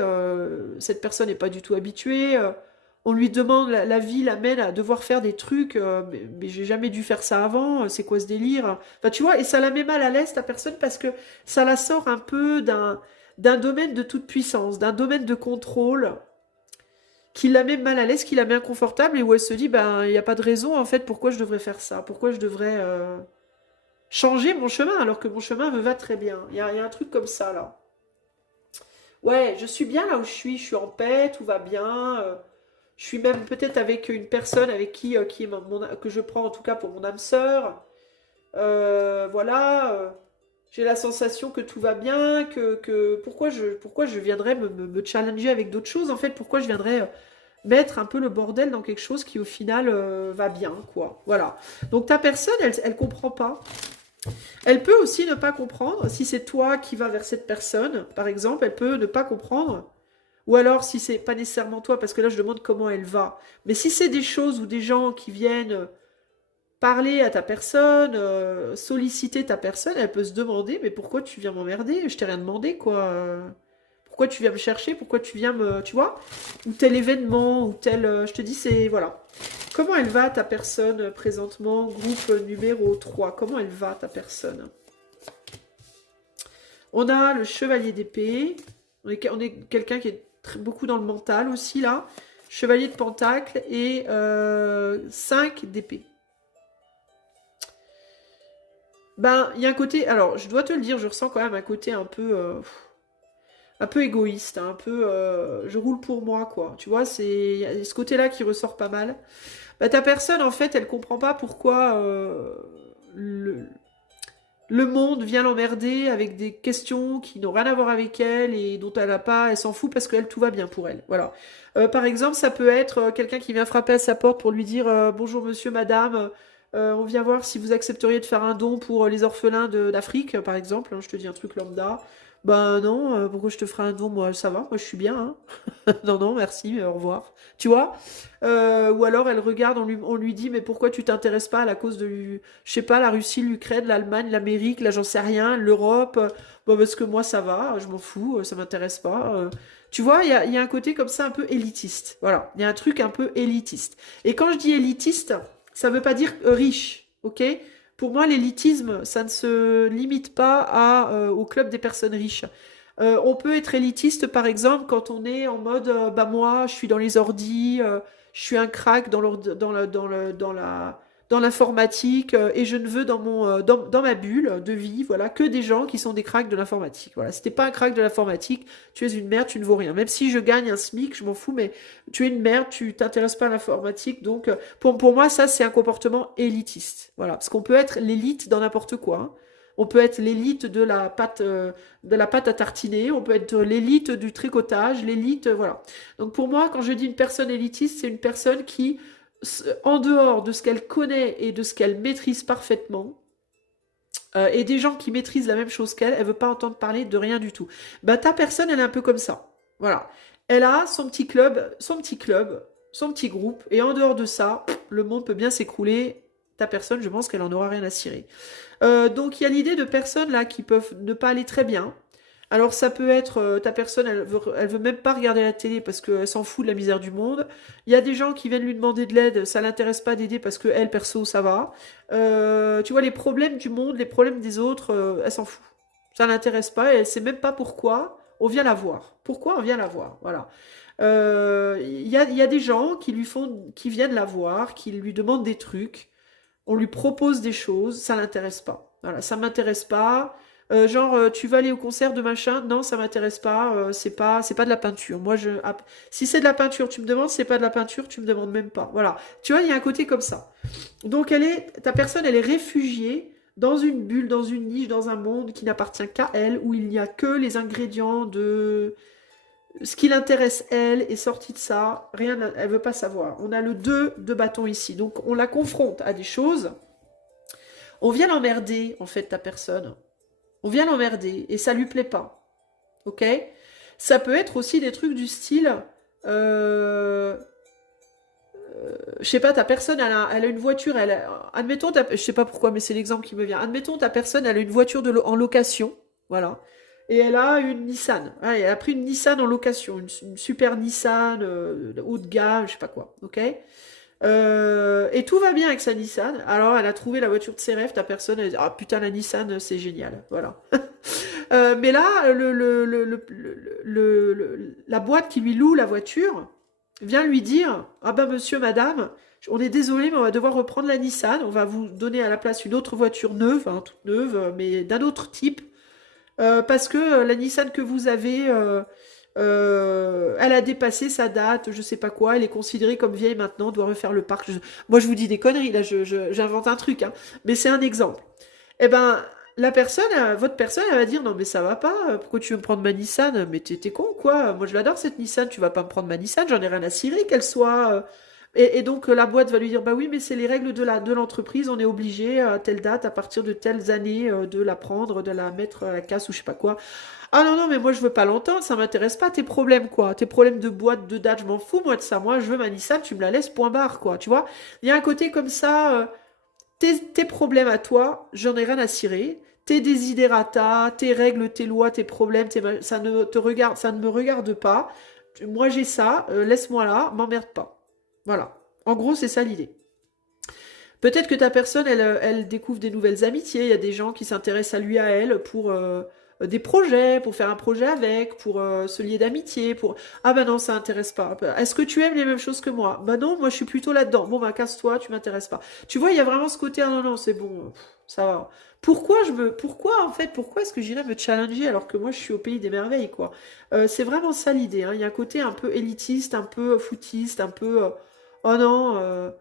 Cette personne n'est pas du tout habituée. On lui demande, la vie l'amène à devoir faire des trucs, mais j'ai jamais dû faire ça avant. C'est quoi ce délire? Enfin, tu vois, et ça la met mal à l'aise ta personne parce que ça la sort un peu d'un domaine de toute puissance, d'un domaine de contrôle qui la met mal à l'aise, qui la met inconfortable et où elle se dit, ben, il n'y a pas de raison en fait pourquoi je devrais faire ça, pourquoi je devrais changer mon chemin alors que mon chemin me va très bien. Il y a un truc comme ça là. Ouais, je suis bien là où je suis en paix, tout va bien. Je suis même peut-être avec une personne avec qui est que je prends en tout cas pour mon âme sœur. Voilà, j'ai la sensation que tout va bien, pourquoi je viendrais me challenger avec d'autres choses en fait, pourquoi je viendrais mettre un peu le bordel dans quelque chose qui au final va bien, quoi. Voilà. Donc ta personne, elle comprend pas. Elle peut aussi ne pas comprendre. Si c'est toi qui vas vers cette personne, par exemple, elle peut ne pas comprendre. Ou alors, si c'est pas nécessairement toi, parce que là, je demande comment elle va. Mais si c'est des choses ou des gens qui viennent parler à ta personne, solliciter ta personne, elle peut se demander, mais pourquoi tu viens m'emmerder? Je t'ai rien demandé, quoi. Pourquoi tu viens me chercher? Pourquoi tu viens me... Tu vois? Ou tel événement, ou tel... je te dis, c'est... Voilà. Comment elle va, ta personne, présentement? Groupe numéro 3. Comment elle va, ta personne? On a le chevalier d'épée. On est quelqu'un qui est beaucoup dans le mental aussi, là. Chevalier de pentacle et 5 d'épée. Ben, il y a un côté... Alors, je dois te le dire, je ressens quand même un côté un peu égoïste, hein, un peu je roule pour moi, quoi. Tu vois, il y a ce côté-là qui ressort pas mal. Bah, ta personne, en fait, elle comprend pas pourquoi le, Le monde vient l'emmerder avec des questions qui n'ont rien à voir avec elle et dont elle a pas, elle s'en fout parce qu'elle, tout va bien pour elle. Voilà. Par exemple, ça peut être quelqu'un qui vient frapper à sa porte pour lui dire bonjour monsieur, madame, on vient voir si vous accepteriez de faire un don pour les orphelins d'Afrique, par exemple. Hein, je te dis un truc lambda. Ben non, pourquoi je te ferai un don? Moi, ça va, moi je suis bien. Hein. Non, non, merci, au revoir. Tu vois? Ou alors elle regarde, on lui dit mais pourquoi tu t'intéresses pas à la cause de je sais pas, la Russie, l'Ukraine, l'Allemagne, l'Amérique, là j'en sais rien, l'Europe, bon parce que moi ça va, je m'en fous, ça m'intéresse pas. Tu vois, il y a un côté comme ça un peu élitiste. Voilà, il y a un truc un peu élitiste. Et quand je dis élitiste, ça veut pas dire riche, ok? Pour moi, l'élitisme, ça ne se limite pas au club des personnes riches. On peut être élitiste, par exemple, quand on est en mode, bah moi, je suis dans les ordis, je suis un crack dans l'informatique, et je ne veux dans ma bulle de vie, voilà, que des gens qui sont des cracks de l'informatique. Voilà, si t'es pas un crack de l'informatique, tu es une merde, tu ne vaux rien. Même si je gagne un SMIC, je m'en fous, mais tu es une merde, tu t'intéresses pas à l'informatique, donc pour moi, ça, c'est un comportement élitiste. Voilà, parce qu'on peut être l'élite dans n'importe quoi. Hein. On peut être l'élite de la pâte à tartiner, on peut être l'élite du tricotage, l'élite, voilà. Donc pour moi, quand je dis une personne élitiste, c'est une personne qui, en dehors de ce qu'elle connaît et de ce qu'elle maîtrise parfaitement, et des gens qui maîtrisent la même chose qu'elle, elle veut pas entendre parler de rien du tout. Bah ta personne, elle est un peu comme ça. Voilà. Elle a son petit groupe, et en dehors de ça, le monde peut bien s'écrouler. Ta personne, je pense qu'elle en aura rien à cirer. Donc il y a l'idée de personnes là qui peuvent ne pas aller très bien. Alors ça peut être ta personne, elle veut même pas regarder la télé parce qu'elle s'en fout de la misère du monde. Il y a des gens qui viennent lui demander de l'aide, ça l'intéresse pas d'aider parce que elle perso ça va. Tu vois les problèmes du monde, les problèmes des autres, elle s'en fout. Ça l'intéresse pas et elle sait même pas pourquoi on vient la voir. Pourquoi on vient la voir, voilà. Il y a des gens qui viennent la voir, qui lui demandent des trucs on lui propose des choses, ça l'intéresse pas. Voilà, ça m'intéresse pas. Genre, tu vas aller au concert de machin? Non, ça m'intéresse pas. C'est pas de la peinture. Moi, si c'est de la peinture, tu me demandes. Si c'est pas de la peinture, tu me demandes même pas. Voilà. Tu vois, il y a un côté comme ça. Donc, ta personne, elle est réfugiée dans une bulle, dans une niche, dans un monde qui n'appartient qu'à elle, où il n'y a que les ingrédients de ce qui l'intéresse, elle, est sorti de ça. Rien, elle veut pas savoir. On a le 2 de bâton ici. Donc, on la confronte à des choses. On vient l'emmerder, en fait, ta personne. On vient l'emmerder et ça lui plaît pas. Ok? Ça peut être aussi des trucs du style. Euh, je sais pas, ta personne, elle a une voiture. Admettons, je sais pas pourquoi, mais c'est l'exemple qui me vient. Admettons, ta personne, elle a une voiture en location. Voilà. Et elle a une Nissan. Ah, elle a pris une Nissan en location. Une super Nissan haut de gamme, je sais pas quoi. Ok? Et tout va bien avec sa Nissan. Alors, elle a trouvé la voiture de ses rêves. Ta personne, elle dit, ah putain, la Nissan, c'est génial. Voilà. Mais là, la boîte qui lui loue la voiture vient lui dire, ah ben monsieur, madame, on est désolé, mais on va devoir reprendre la Nissan. On va vous donner à la place une autre voiture neuve, hein, toute neuve, mais d'un autre type. Parce que la Nissan que vous avez, elle a dépassé sa date, je sais pas quoi, elle est considérée comme vieille maintenant, doit refaire le parc. Moi, je vous dis des conneries, là, j'invente un truc, hein, mais c'est un exemple. Eh ben, votre personne, elle va dire, non, mais ça va pas, pourquoi tu veux me prendre ma Nissan? Mais t'es con, quoi? Moi, je l'adore, cette Nissan, tu vas pas me prendre ma Nissan, j'en ai rien à cirer qu'elle soit. Et donc, la boîte va lui dire, bah oui, mais c'est les règles de l'entreprise, on est obligé, à telle date, à partir de telles années, de la prendre, de la mettre à la casse ou je sais pas quoi. Ah non, non, mais moi je veux pas l'entendre, ça m'intéresse pas tes problèmes, quoi. Tes problèmes de boîte, de date, je m'en fous, moi de ça. Moi je veux ma Nissan, tu me la laisses, point barre, quoi. Tu vois? Il y a un côté comme ça, tes problèmes à toi, j'en ai rien à cirer. Tes desiderata, tes règles, tes lois, tes problèmes, ça ne me regarde pas. Moi j'ai ça, laisse-moi là, m'emmerde pas. Voilà. En gros, c'est ça l'idée. Peut-être que ta personne, elle découvre des nouvelles amitiés. Il y a des gens qui s'intéressent à lui, à elle, pour des projets, pour faire un projet avec, pour se lier d'amitié, pour... Ah bah non, ça intéresse pas. Est-ce que tu aimes les mêmes choses que moi? Bah non, moi je suis plutôt là-dedans. Bon bah casse-toi, tu m'intéresses pas. Tu vois, il y a vraiment ce côté, ah non, non, c'est bon, ça va. Pourquoi est-ce que j'irais me challenger alors que moi je suis au pays des merveilles, quoi. C'est vraiment ça l'idée, hein. Il y a un côté un peu élitiste, un peu foutiste, un peu... oh non,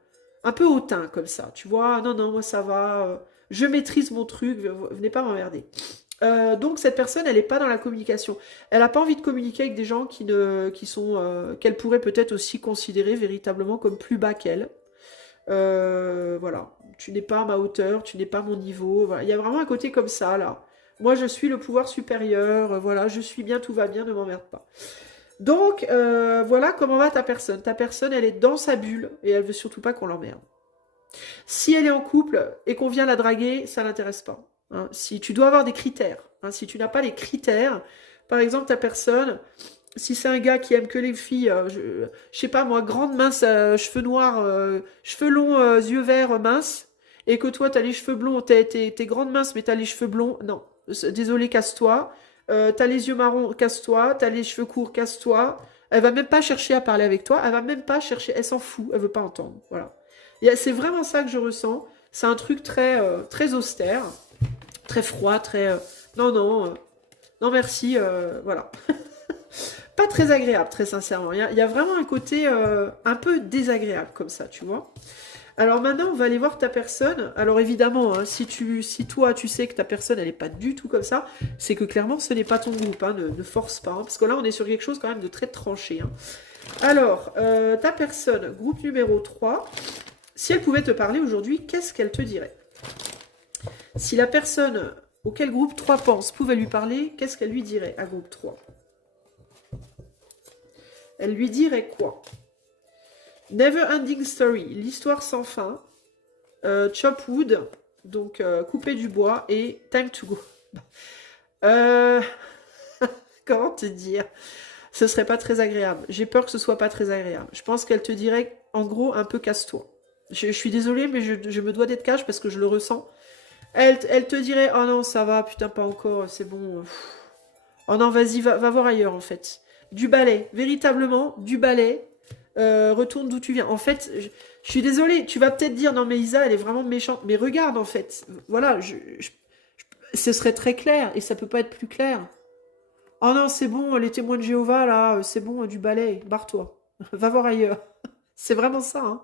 un peu hautain comme ça, tu vois. Non, non, moi ça va. je maîtrise mon truc, venez pas m'emmerder. Donc cette personne, elle n'est pas dans la communication. Elle n'a pas envie de communiquer avec des gens qui sont qu'elle pourrait peut-être aussi considérer véritablement comme plus bas qu'elle. Voilà, tu n'es pas à ma hauteur, tu n'es pas à mon niveau. Voilà. Il y a vraiment un côté comme ça là. Moi, je suis le pouvoir supérieur. Voilà, je suis bien, tout va bien, ne m'emmerde pas. Donc voilà comment va ta personne. Ta personne, elle est dans sa bulle et elle veut surtout pas qu'on l'emmerde. Si elle est en couple et qu'on vient la draguer, ça l'intéresse pas. Hein. Si tu dois avoir des critères, hein. Si tu n'as pas les critères, par exemple ta personne, si c'est un gars qui aime que les filles, je sais pas moi, grande, mince, cheveux noirs, cheveux longs, yeux verts, minces, et que toi t'as les cheveux blonds, t'es grande mince mais t'as les cheveux blonds, non, désolé, casse-toi. T'as les yeux marrons, casse-toi. T'as les cheveux courts, casse-toi. Elle va même pas chercher à parler avec toi. Elle va même pas chercher. Elle s'en fout. Elle veut pas entendre. Voilà. C'est vraiment ça que je ressens. C'est un truc très austère, très froid, très non non non merci. Voilà. Pas très agréable, très sincèrement. Il y a vraiment un côté un peu désagréable comme ça, tu vois. Alors maintenant, on va aller voir ta personne. Alors évidemment, hein, si toi, tu sais que ta personne, elle n'est pas du tout comme ça, c'est que clairement, ce n'est pas ton groupe. Hein, ne force pas. Hein, parce que là, on est sur quelque chose quand même de très tranché. Hein. Alors, ta personne, groupe numéro 3, si elle pouvait te parler aujourd'hui, qu'est-ce qu'elle te dirait? Si la personne auquel groupe 3 pense pouvait lui parler, qu'est-ce qu'elle lui dirait à groupe 3? Elle lui dirait quoi? Never Ending Story, l'histoire sans fin, Chop Wood, donc couper du bois, et Time to Go. Comment te dire? Ce serait pas très agréable. J'ai peur que ce soit pas très agréable. Je pense qu'elle te dirait, en gros, un peu casse-toi. Je suis désolée, mais je me dois d'être cash parce que je le ressens. Elle te dirait, oh non, ça va, putain, pas encore, c'est bon. Oh non, vas-y, va voir ailleurs, en fait. Du balai, véritablement, du balai. Retourne d'où tu viens. En fait, je suis désolée, tu vas peut-être dire, non mais Isa, elle est vraiment méchante. Mais regarde, en fait. Voilà, ce serait très clair, et ça peut pas être plus clair. Oh non, c'est bon, les témoins de Jéhovah, là, c'est bon, du balai, barre-toi. Va voir ailleurs. C'est vraiment ça, hein.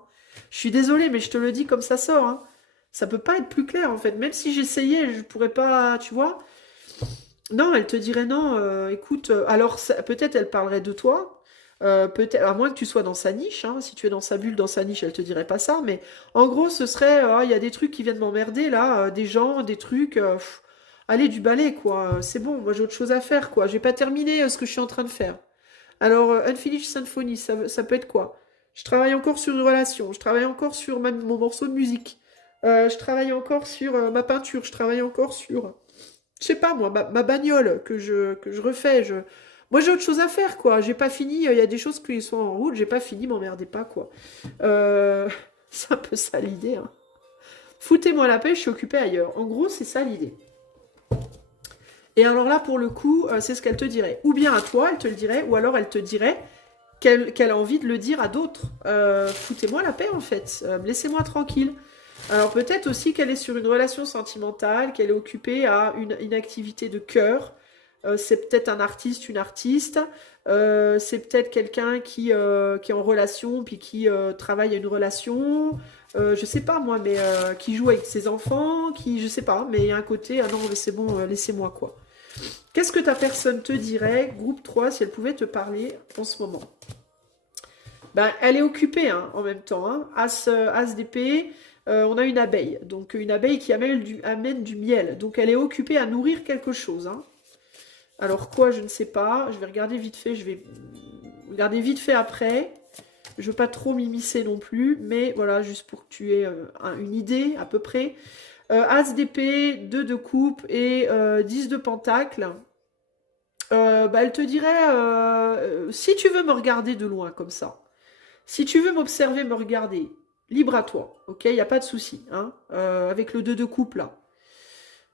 Je suis désolée, mais je te le dis comme ça sort, hein. Ça peut pas être plus clair, en fait. Même si j'essayais, je pourrais pas, tu vois. Non, elle te dirait non, écoute, alors peut-être elle parlerait de toi, peut-être, à moins que tu sois dans sa niche, hein, si tu es dans sa bulle, dans sa niche, elle te dirait pas ça, mais en gros, ce serait, il y a des trucs qui viennent m'emmerder, là, des gens, des trucs, allez, du balai, quoi, c'est bon, moi j'ai autre chose à faire, quoi, j'ai pas terminé ce que je suis en train de faire. Alors, Unfinished Symphony, ça peut être quoi? Je travaille encore sur une relation, je travaille encore sur mon morceau de musique, je travaille encore sur ma peinture, je travaille encore sur je sais pas moi, ma bagnole que je refais. Moi j'ai autre chose à faire quoi. J'ai pas fini, il y a des choses qui sont en route, j'ai pas fini, m'emmerdez pas quoi. Euh, c'est un peu ça l'idée. Hein. Foutez-moi la paix, je suis occupée ailleurs. En gros, c'est ça l'idée. Et alors là, pour le coup, c'est ce qu'elle te dirait. Ou bien à toi, elle te le dirait, ou alors elle te dirait qu'elle a envie de le dire à d'autres. Foutez-moi la paix en fait, laissez-moi tranquille. Alors peut-être aussi qu'elle est sur une relation sentimentale, qu'elle est occupée à une activité de cœur. C'est peut-être un artiste, une artiste. C'est peut-être quelqu'un qui est en relation, puis qui travaille à une relation. Je sais pas moi, mais qui joue avec ses enfants, je sais pas, mais il y a un côté, ah non, mais c'est bon, laissez-moi quoi. Qu'est-ce que ta personne te dirait, groupe 3, si elle pouvait te parler en ce moment? Ben, elle est occupée hein, en même temps. Hein. As d'épée, on a une abeille. Donc une abeille qui amène du miel. Donc elle est occupée à nourrir quelque chose. Hein. Alors quoi, je ne sais pas. Je vais regarder vite fait. Je vais regarder vite fait après. Je ne veux pas trop m'immiscer non plus. Mais voilà, juste pour que tu aies une idée à peu près. As d'épée, 2 de coupe et 10 de pentacle. Bah, elle te dirait, si tu veux me regarder de loin comme ça, si tu veux m'observer, me regarder, libre à toi, ok? Il n'y a pas de souci, hein, avec le 2 de coupe là.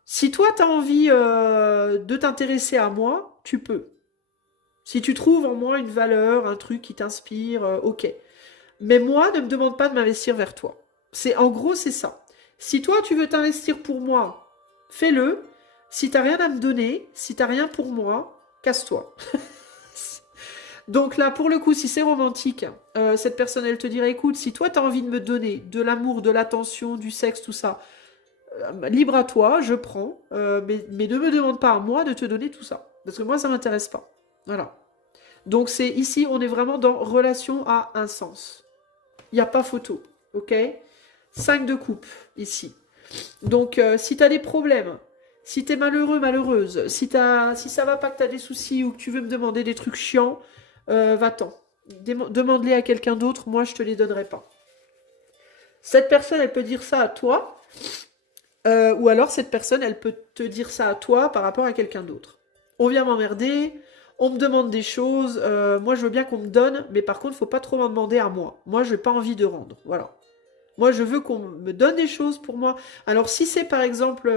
Si toi, tu as envie de t'intéresser à moi, tu peux. Si tu trouves en moi une valeur, un truc qui t'inspire, ok. Mais moi, ne me demande pas de m'investir vers toi. En gros, c'est ça. Si toi, tu veux t'investir pour moi, fais-le. Si t'as rien à me donner, si t'as rien pour moi, casse-toi. Donc là, pour le coup, si c'est romantique, cette personne, elle te dirait, écoute, si toi, tu as envie de me donner de l'amour, de l'attention, du sexe, tout ça, Libre à toi, je prends, mais ne me demande pas à moi de te donner tout ça. Parce que moi, ça m'intéresse pas. Voilà. Donc c'est ici, on est vraiment dans relation à un sens. Il n'y a pas photo. Ok? 5 de coupe, ici. Donc, si tu as des problèmes, si tu es malheureux, malheureuse, si ça va pas, que tu as des soucis ou que tu veux me demander des trucs chiants, va-t'en. Demande-les à quelqu'un d'autre, moi je te les donnerai pas. Cette personne, elle peut dire ça à toi, ou alors cette personne, elle peut te dire ça à toi par rapport à quelqu'un d'autre. On vient m'emmerder, on me demande des choses, moi je veux bien qu'on me donne, mais par contre, il faut pas trop m'en demander à moi. Moi, je n'ai pas envie de rendre. Voilà. Moi, je veux qu'on me donne des choses pour moi. Alors, si c'est par exemple,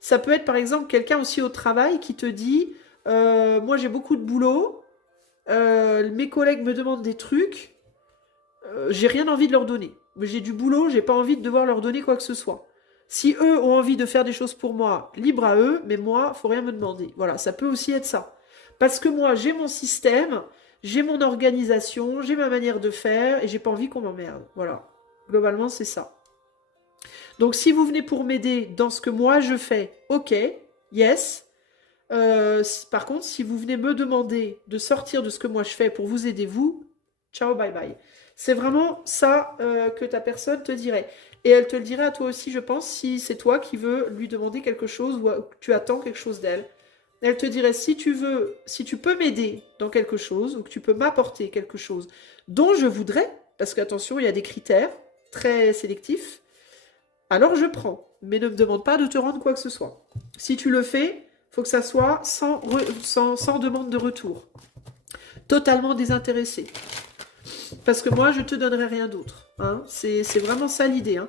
ça peut être par exemple quelqu'un aussi au travail qui te dit, moi j'ai beaucoup de boulot, mes collègues me demandent des trucs, j'ai rien envie de leur donner. Mais j'ai du boulot, j'ai pas envie de devoir leur donner quoi que ce soit. Si eux ont envie de faire des choses pour moi, libre à eux, mais moi, faut rien me demander. Voilà, ça peut aussi être ça. Parce que moi, j'ai mon système, j'ai mon organisation, j'ai ma manière de faire, et j'ai pas envie qu'on m'emmerde. Voilà. Globalement, c'est ça. Donc, si vous venez pour m'aider dans ce que moi je fais, ok, yes. Par contre, si vous venez me demander de sortir de ce que moi je fais pour vous aider, vous, ciao, bye bye. C'est vraiment ça que ta personne te dirait. Et elle te le dirait à toi aussi, je pense, si c'est toi qui veux lui demander quelque chose ou que tu attends quelque chose d'elle. Elle te dirait, si tu veux, si tu peux m'aider dans quelque chose ou que tu peux m'apporter quelque chose dont je voudrais, parce qu'attention, il y a des critères très sélectifs, alors je prends. Mais ne me demande pas de te rendre quoi que ce soit. Si tu le fais, il faut que ça soit sans demande de retour. Totalement désintéressé. Parce que moi, je ne te donnerai rien d'autre. Hein. C'est vraiment ça l'idée. Hein.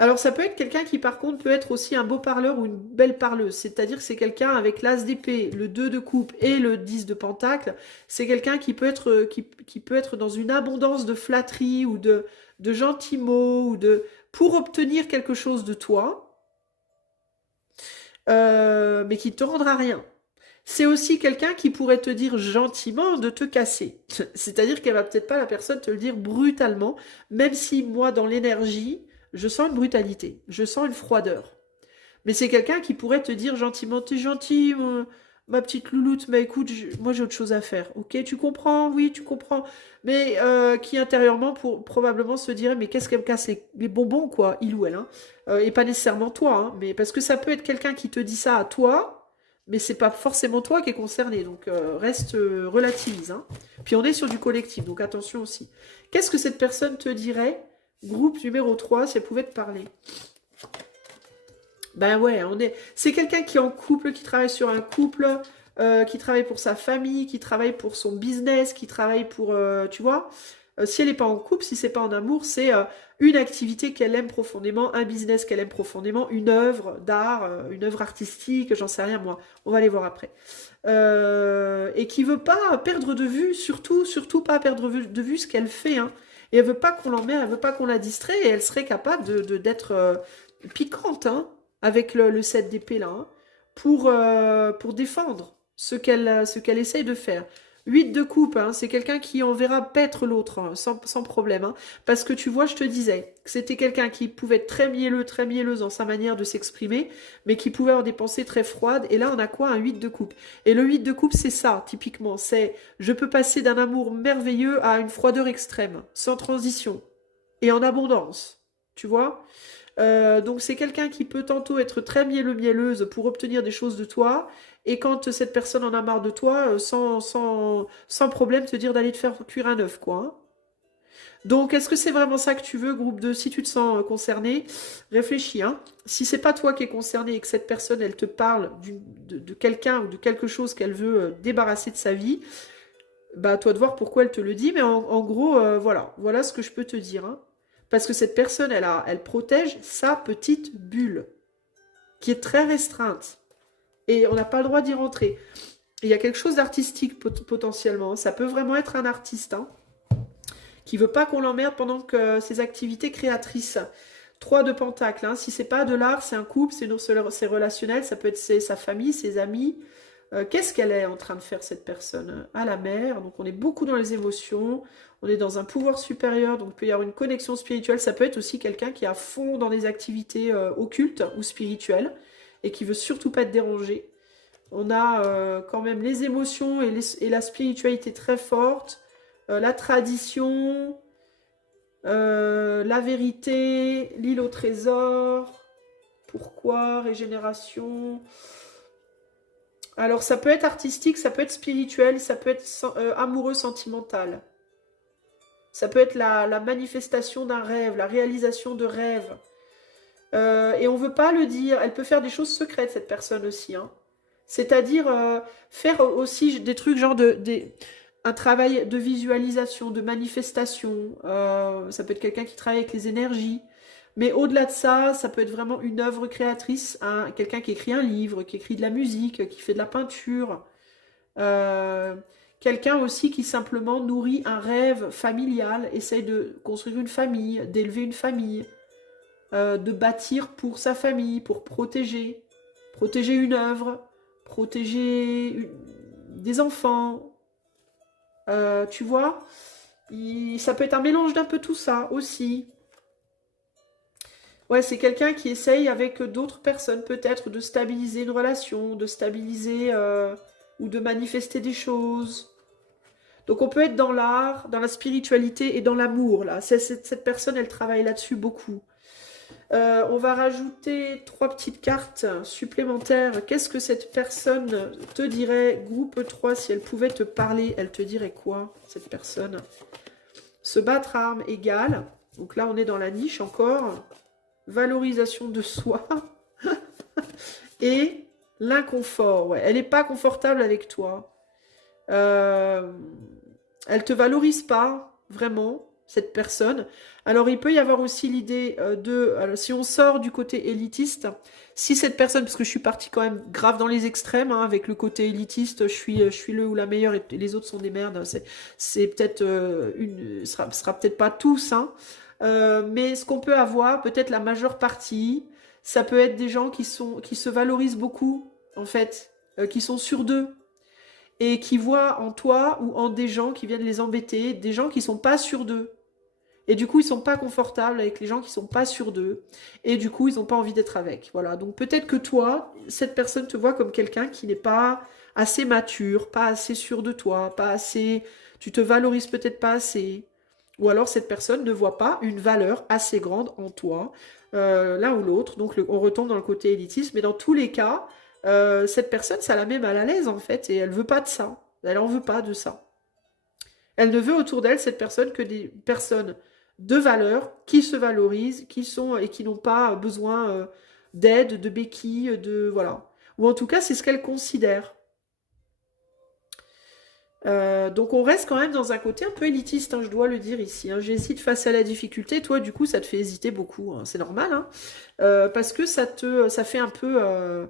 Alors, ça peut être quelqu'un qui, par contre, peut être aussi un beau parleur ou une belle parleuse. C'est-à-dire que c'est quelqu'un avec l'as d'épée, le 2 de coupe et le 10 de pentacle. C'est quelqu'un qui peut être, qui peut être dans une abondance de flatterie ou de gentils mots ou pour obtenir quelque chose de toi, mais qui ne te rendra rien. C'est aussi quelqu'un qui pourrait te dire gentiment de te casser. C'est-à-dire qu'elle va peut-être pas la personne te le dire brutalement, même si moi, dans l'énergie, je sens une brutalité, je sens une froideur. Mais c'est quelqu'un qui pourrait te dire gentiment, t'es gentil, ma petite louloute, mais écoute, moi j'ai autre chose à faire. Ok, tu comprends? Oui, tu comprends. Mais qui intérieurement probablement se dirait, mais qu'est-ce qu'elle me casse les bonbons, quoi, il ou elle, hein. Et pas nécessairement toi, hein, mais parce que ça peut être quelqu'un qui te dit ça à toi, mais c'est pas forcément toi qui est concerné, donc reste relativise. Hein. Puis on est sur du collectif, donc attention aussi. Qu'est-ce que cette personne te dirait, groupe numéro 3, si elle pouvait te parler? Ben ouais, c'est quelqu'un qui est en couple, qui travaille sur un couple, qui travaille pour sa famille, qui travaille pour son business, qui travaille pour, tu vois, si elle n'est pas en couple, si c'est pas en amour, c'est une activité qu'elle aime profondément, un business qu'elle aime profondément, une œuvre d'art, une œuvre artistique, j'en sais rien moi. On va les voir après. Et qui veut pas perdre de vue, surtout pas perdre de vue ce qu'elle fait. Hein. Et elle veut pas qu'on l'emmène, elle veut pas qu'on la distrait, et elle serait capable d'être piquante, hein, avec le 7 d'épée là, hein, pour défendre ce qu'elle essaye de faire. 8 de coupe, hein, c'est quelqu'un qui enverra paître l'autre, hein, sans problème. Hein, parce que tu vois, je te disais que c'était quelqu'un qui pouvait être très mielleux, très mielleuse dans sa manière de s'exprimer, mais qui pouvait avoir des pensées très froides. Et là, on a quoi? Un 8 de coupe. Et le 8 de coupe, c'est ça, typiquement. C'est, je peux passer d'un amour merveilleux à une froideur extrême, sans transition, et en abondance. Tu vois? Donc c'est quelqu'un qui peut tantôt être très mielleuse pour obtenir des choses de toi, et quand cette personne en a marre de toi, sans problème te dire d'aller te faire cuire un œuf, quoi. Hein. Donc est-ce que c'est vraiment ça que tu veux, groupe 2? Si tu te sens concerné, réfléchis. Hein. Si c'est pas toi qui es concerné et que cette personne, elle te parle de quelqu'un ou de quelque chose qu'elle veut débarrasser de sa vie, bah toi de voir pourquoi elle te le dit, mais en gros, voilà ce que je peux te dire. Hein. Parce que cette personne, elle protège sa petite bulle, qui est très restreinte. Et on n'a pas le droit d'y rentrer. Il y a quelque chose d'artistique potentiellement. Ça peut vraiment être un artiste, hein, qui veut pas qu'on l'emmerde pendant que ses activités créatrices. 3 de pentacle. Hein. Si c'est pas de l'art, c'est un couple, c'est relationnel. Ça peut être sa famille, ses amis. Qu'est-ce qu'elle est en train de faire, cette personne? À la mer, donc on est beaucoup dans les émotions, on est dans un pouvoir supérieur, donc il peut y avoir une connexion spirituelle. Ça peut être aussi quelqu'un qui est à fond dans des activités occultes ou spirituelles et qui veut surtout pas être dérangé. On a quand même les émotions et la spiritualité très forte, la tradition, la vérité, l'île au trésor, pourquoi, régénération. Alors ça peut être artistique, ça peut être spirituel, ça peut être amoureux, sentimental. Ça peut être la manifestation d'un rêve, la réalisation de rêves. Et on ne veut pas le dire. Elle peut faire des choses secrètes, cette personne aussi, hein. C'est-à-dire faire aussi des trucs genre un travail de visualisation, de manifestation. Ça peut être quelqu'un qui travaille avec les énergies. Mais au-delà de ça, ça peut être vraiment une œuvre créatrice, hein, quelqu'un qui écrit un livre, qui écrit de la musique, qui fait de la peinture. Euh, Quelqu'un aussi qui simplement nourrit un rêve familial, essaye de construire une famille, d'élever une famille, de bâtir pour sa famille, pour protéger une œuvre, des enfants. Tu vois, ça peut être un mélange d'un peu tout ça aussi. Ouais, c'est quelqu'un qui essaye avec d'autres personnes peut-être de stabiliser une relation, de stabiliser ou de manifester des choses. Donc on peut être dans l'art, dans la spiritualité et dans l'amour, là. Cette personne, elle travaille là-dessus beaucoup. On va rajouter 3 petites cartes supplémentaires. Qu'est-ce que cette personne te dirait? Groupe 3, si elle pouvait te parler, elle te dirait quoi, cette personne? Se battre à armes égales. Donc là, on est dans la niche encore. Valorisation de soi. Et l'inconfort. Ouais. Elle n'est pas confortable avec toi. Elle te valorise pas, vraiment, cette personne. Alors, il peut y avoir aussi l'idée alors, si on sort du côté élitiste, si cette personne, parce que je suis partie quand même grave dans les extrêmes, hein, avec le côté élitiste, je suis le ou la meilleure et les autres sont des merdes, c'est peut-être sera peut-être pas tous, hein, mais ce qu'on peut avoir, peut-être la majeure partie, ça peut être des gens qui se valorisent beaucoup, en fait, qui sont sûrs d'eux et qui voient en toi ou en des gens qui viennent les embêter, des gens qui sont pas sûrs d'eux. Et du coup, ils sont pas confortables avec les gens qui sont pas sûrs d'eux. Et du coup, ils n'ont pas envie d'être avec. Voilà. Donc peut-être que toi, cette personne te voit comme quelqu'un qui n'est pas assez mature, pas assez sûr de toi, pas assez. Tu te valorises peut-être pas assez. Ou alors cette personne ne voit pas une valeur assez grande en toi, l'un ou l'autre. Donc on retombe dans le côté élitisme. Mais dans tous les cas, cette personne, ça la met mal à l'aise en fait. Et elle veut pas de ça. Elle en veut pas de ça. Elle ne veut autour d'elle, cette personne, que des personnes de valeur qui se valorisent, qui sont et qui n'ont pas besoin d'aide, de béquilles, de voilà. Ou en tout cas, c'est ce qu'elle considère. Donc on reste quand même dans un côté un peu élitiste, hein, je dois le dire ici, hein. J'hésite face à la difficulté. Toi, du coup, ça te fait hésiter beaucoup, hein. C'est normal, hein. Parce que ça fait un peu,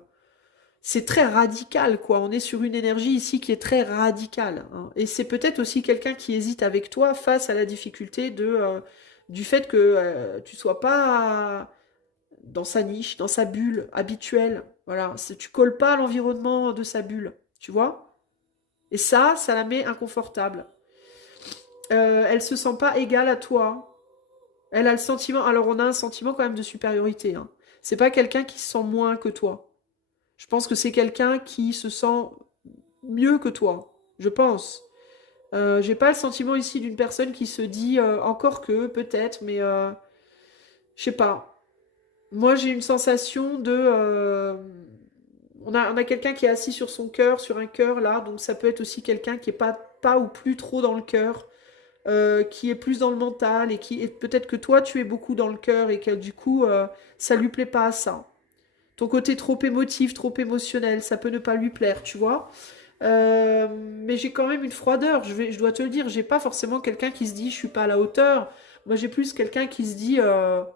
c'est très radical, quoi. On est sur une énergie ici qui est très radicale, hein. Et c'est peut-être aussi quelqu'un qui hésite avec toi face à la difficulté du fait que tu sois pas dans sa niche, dans sa bulle habituelle. Voilà, tu colles pas à l'environnement de sa bulle, tu vois. Et ça la met inconfortable. Elle se sent pas égale à toi. Elle a le sentiment. Alors on a un sentiment quand même de supériorité, hein. C'est pas quelqu'un qui se sent moins que toi. Je pense que c'est quelqu'un qui se sent mieux que toi. Je pense. J'ai pas le sentiment ici d'une personne qui se dit encore que peut-être, mais je sais pas. Moi j'ai une sensation de on a quelqu'un qui est assis sur son cœur, sur un cœur là, donc ça peut être aussi quelqu'un qui est pas ou plus trop dans le cœur, qui est plus dans le mental et peut-être que toi tu es beaucoup dans le cœur et que du coup ça lui plaît pas à ça. Ton côté trop émotif, trop émotionnel, ça peut ne pas lui plaire, tu vois. Mais j'ai quand même une froideur, je dois te le dire. J'ai pas forcément quelqu'un qui se dit je suis pas à la hauteur. Moi j'ai plus quelqu'un qui se dit ah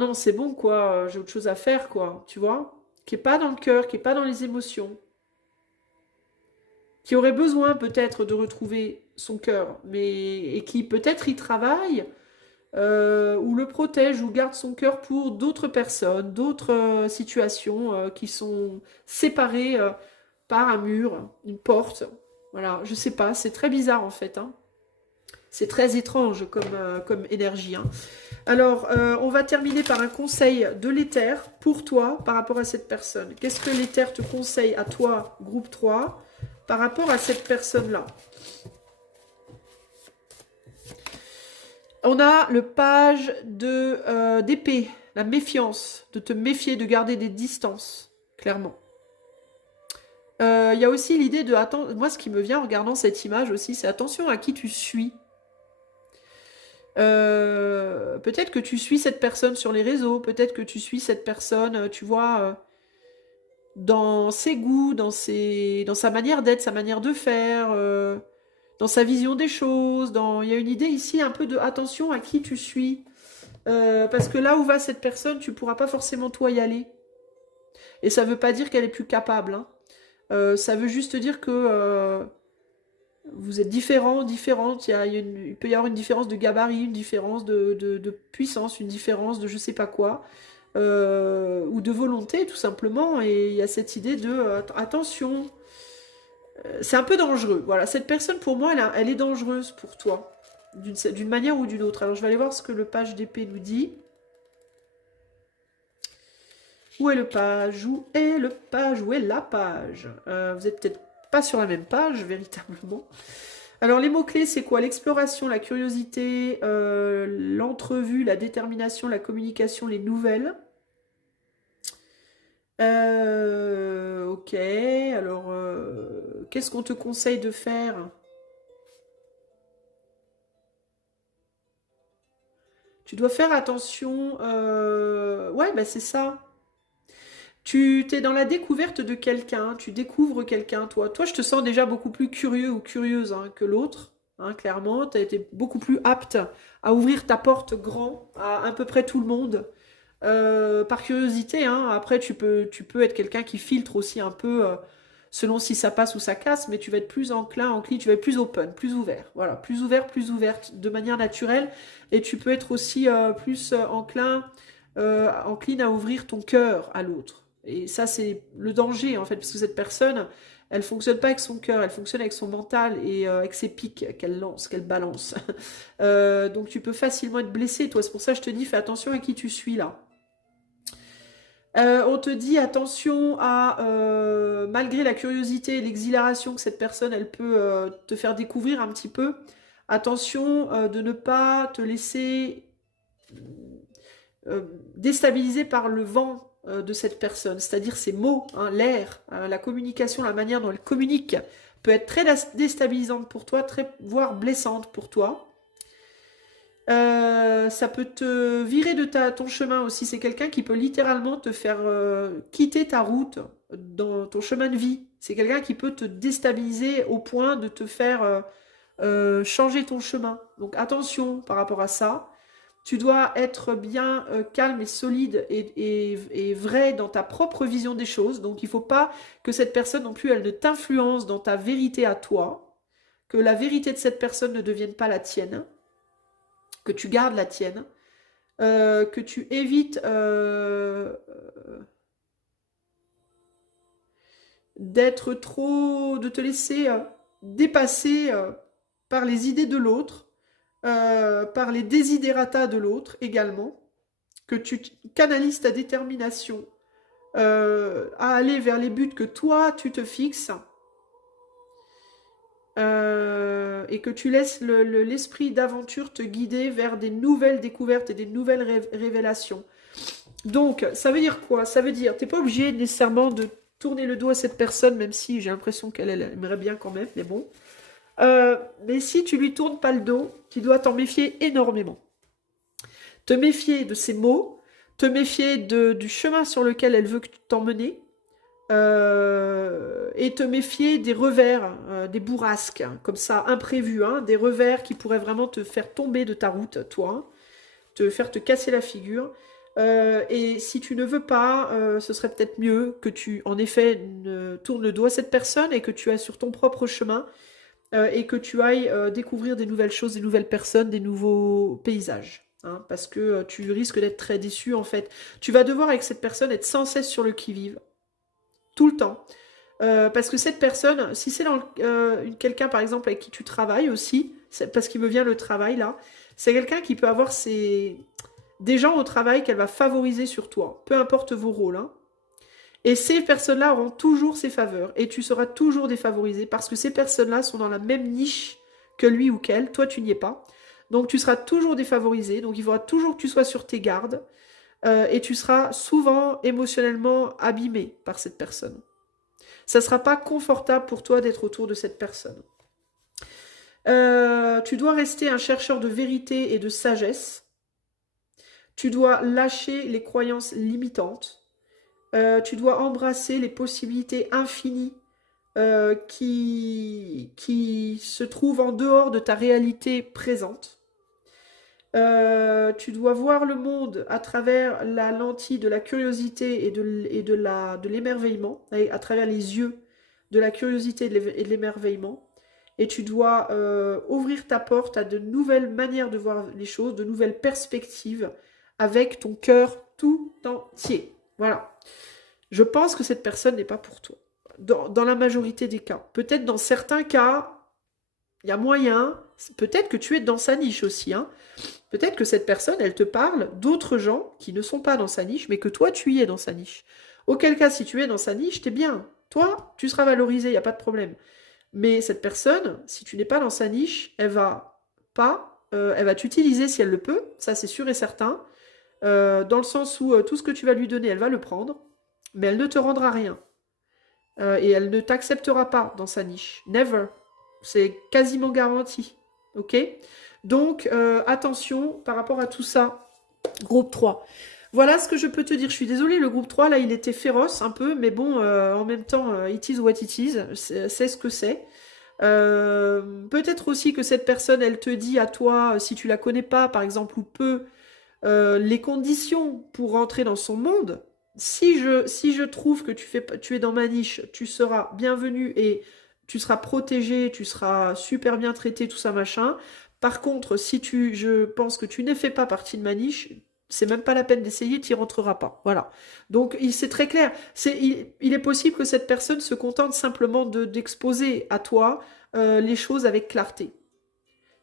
non, c'est bon quoi, j'ai autre chose à faire quoi, tu vois. Qui est pas dans le cœur, qui est pas dans les émotions. Qui aurait besoin peut-être de retrouver son cœur, mais et qui peut-être y travaille ou le protège ou garde son cœur pour d'autres personnes, d'autres situations qui sont séparées. par un mur, une porte. Voilà, je sais pas, c'est très bizarre en fait, hein. C'est très étrange comme énergie, hein. Alors, on va terminer par un conseil de l'éther pour toi par rapport à cette personne. Qu'est-ce que l'éther te conseille à toi, groupe 3, par rapport à cette personne-là? On a le page d'épée, la méfiance, de te méfier, de garder des distances, clairement. Il y a aussi l'idée de... Moi, ce qui me vient en regardant cette image aussi, c'est attention à qui tu suis. Peut-être que tu suis cette personne sur les réseaux, peut-être que tu suis cette personne, tu vois, dans ses goûts, dans sa manière d'être, sa manière de faire, dans sa vision des choses. Il y a une idée ici un peu de attention à qui tu suis. Parce que là où va cette personne, tu pourras pas forcément toi y aller. Et ça veut pas dire qu'elle est plus capable, hein. Ça veut juste dire que vous êtes différents, différentes. Il peut y avoir une différence de gabarit, une différence de puissance, une différence de je sais pas quoi, ou de volonté tout simplement. Et il y a cette idée de attention, c'est un peu dangereux. Voilà, cette personne pour moi, elle est dangereuse pour toi, d'une manière ou d'une autre. Alors je vais aller voir ce que le page d'épée nous dit. Où est le page? Où est le page? Où est la page? Vous êtes peut-être pas sur la même page, véritablement. Alors, les mots-clés, c'est quoi? L'exploration, la curiosité, l'entrevue, la détermination, la communication, les nouvelles. Ok, alors, qu'est-ce qu'on te conseille de faire? Tu dois faire attention. Ouais, bah c'est ça. Tu t'es dans la découverte de quelqu'un, tu découvres quelqu'un, toi. Toi, je te sens déjà beaucoup plus curieux ou curieuse hein, que l'autre, hein, clairement. Tu as été beaucoup plus apte à ouvrir ta porte grand à peu près tout le monde. Par curiosité, hein. Après, tu peux être quelqu'un qui filtre aussi un peu selon si ça passe ou ça casse, mais tu vas être plus enclin, tu vas être plus open, plus ouvert. Voilà, plus ouvert, plus ouverte de manière naturelle. Et tu peux être aussi plus encline à ouvrir ton cœur à l'autre. Et ça, c'est le danger, en fait, parce que cette personne, elle fonctionne pas avec son cœur, elle fonctionne avec son mental et avec ses pics qu'elle lance, qu'elle balance. Donc tu peux facilement être blessé, toi. C'est pour ça que je te dis, fais attention à qui tu suis là. On te dit attention à, malgré la curiosité et l'exhilaration que cette personne, elle peut te faire découvrir un petit peu, attention de ne pas te laisser déstabiliser par le vent de cette personne, c'est-à-dire ses mots, hein, l'air, la communication, la manière dont elle communique peut être très déstabilisante pour toi, voire blessante pour toi. Ça peut te virer de ton chemin aussi. C'est quelqu'un qui peut littéralement te faire quitter ta route dans ton chemin de vie. C'est quelqu'un qui peut te déstabiliser au point de te faire changer ton chemin. Donc attention par rapport à ça. Tu dois être bien calme et solide et vrai dans ta propre vision des choses. Donc il ne faut pas que cette personne non plus, elle ne t'influence dans ta vérité à toi. Que la vérité de cette personne ne devienne pas la tienne. Que tu gardes la tienne. Que tu évites de te laisser dépasser par les idées de l'autre. Par les desiderata de l'autre également, que tu canalises ta détermination à aller vers les buts que toi tu te fixes et que tu laisses l'esprit d'aventure te guider vers des nouvelles découvertes et des nouvelles révélations. Donc, ça veut dire quoi? Ça veut dire, t'es pas obligé nécessairement de tourner le dos à cette personne, même si j'ai l'impression qu'elle aimerait bien quand même, mais bon. Mais si tu lui tournes pas le dos, tu dois t'en méfier énormément. Te méfier de ses mots, te méfier du chemin sur lequel elle veut que tu t'emmènes, et te méfier des revers, des bourrasques, hein, comme ça, imprévus, hein, des revers qui pourraient vraiment te faire tomber de ta route, toi, hein, te casser la figure. Et si tu ne veux pas, ce serait peut-être mieux que tu, en effet, tournes le dos à cette personne et que tu ailles sur ton propre chemin et que tu ailles découvrir des nouvelles choses, des nouvelles personnes, des nouveaux paysages. Hein, parce que tu risques d'être très déçu en fait. Tu vas devoir avec cette personne être sans cesse sur le qui-vive, tout le temps. Parce que cette personne, si c'est quelqu'un par exemple avec qui tu travailles aussi, parce qu'il me vient le travail là, c'est quelqu'un qui peut avoir des gens au travail qu'elle va favoriser sur toi, peu importe vos rôles, hein. Et ces personnes-là auront toujours ses faveurs et tu seras toujours défavorisé parce que ces personnes-là sont dans la même niche que lui ou qu'elle. Toi, tu n'y es pas. Donc, tu seras toujours défavorisé. Donc, il faudra toujours que tu sois sur tes gardes et tu seras souvent émotionnellement abîmé par cette personne. Ça ne sera pas confortable pour toi d'être autour de cette personne. Tu dois rester un chercheur de vérité et de sagesse. Tu dois lâcher les croyances limitantes. Tu dois embrasser les possibilités infinies qui se trouvent en dehors de ta réalité présente. Tu dois voir le monde à travers la lentille de la curiosité et de l'émerveillement, à travers les yeux de la curiosité et de l'émerveillement. Et tu dois ouvrir ta porte à de nouvelles manières de voir les choses, de nouvelles perspectives, avec ton cœur tout entier. Voilà. Je pense que cette personne n'est pas pour toi. Dans la majorité des cas. Peut-être dans certains cas, il y a moyen. Peut-être que tu es dans sa niche aussi, hein. Peut-être que cette personne, elle te parle d'autres gens qui ne sont pas dans sa niche, mais que toi, tu y es dans sa niche. Auquel cas, si tu es dans sa niche, t'es bien. Toi, tu seras valorisé, il n'y a pas de problème. Mais cette personne, si tu n'es pas dans sa niche, elle va t'utiliser si elle le peut, ça c'est sûr et certain, dans le sens où tout ce que tu vas lui donner, elle va le prendre, mais elle ne te rendra rien. Et elle ne t'acceptera pas dans sa niche. Never. C'est quasiment garanti. Ok? Donc, attention par rapport à tout ça. Groupe 3. Voilà ce que je peux te dire. Je suis désolée, le groupe 3, là, il était féroce un peu, mais bon, en même temps, it is what it is. C'est ce que c'est. Peut-être aussi que cette personne, elle te dit à toi, si tu la connais pas, par exemple, ou peu, les conditions pour rentrer dans son monde. Si je trouve que tu es dans ma niche, tu seras bienvenu et tu seras protégé, tu seras super bien traité, tout ça, machin. Par contre, je pense que tu ne fais pas partie de ma niche, c'est même pas la peine d'essayer, tu n'y rentreras pas. Voilà. Donc, c'est très clair. Il est possible que cette personne se contente simplement d'exposer à toi les choses avec clarté.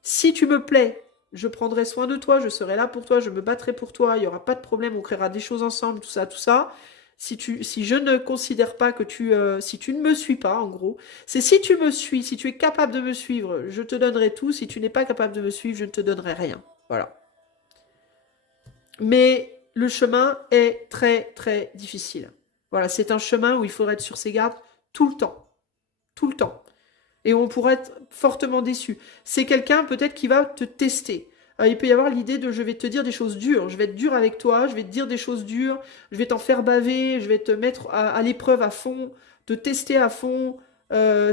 Si tu me plais, je prendrai soin de toi, je serai là pour toi, je me battrai pour toi, il n'y aura pas de problème, on créera des choses ensemble, tout ça, tout ça. Si je ne considère pas que si tu ne me suis pas, en gros, c'est si tu me suis, si tu es capable de me suivre, je te donnerai tout. Si tu n'es pas capable de me suivre, je ne te donnerai rien. Voilà. Mais le chemin est très, très difficile. Voilà, c'est un chemin où il faudra être sur ses gardes tout le temps. Tout le temps. Et on pourrait être fortement déçu. C'est quelqu'un peut-être qui va te tester. Il peut y avoir l'idée de je vais te dire des choses dures, je vais être dur avec toi, je vais te dire des choses dures, je vais t'en faire baver, je vais te mettre à l'épreuve à fond, te tester à fond.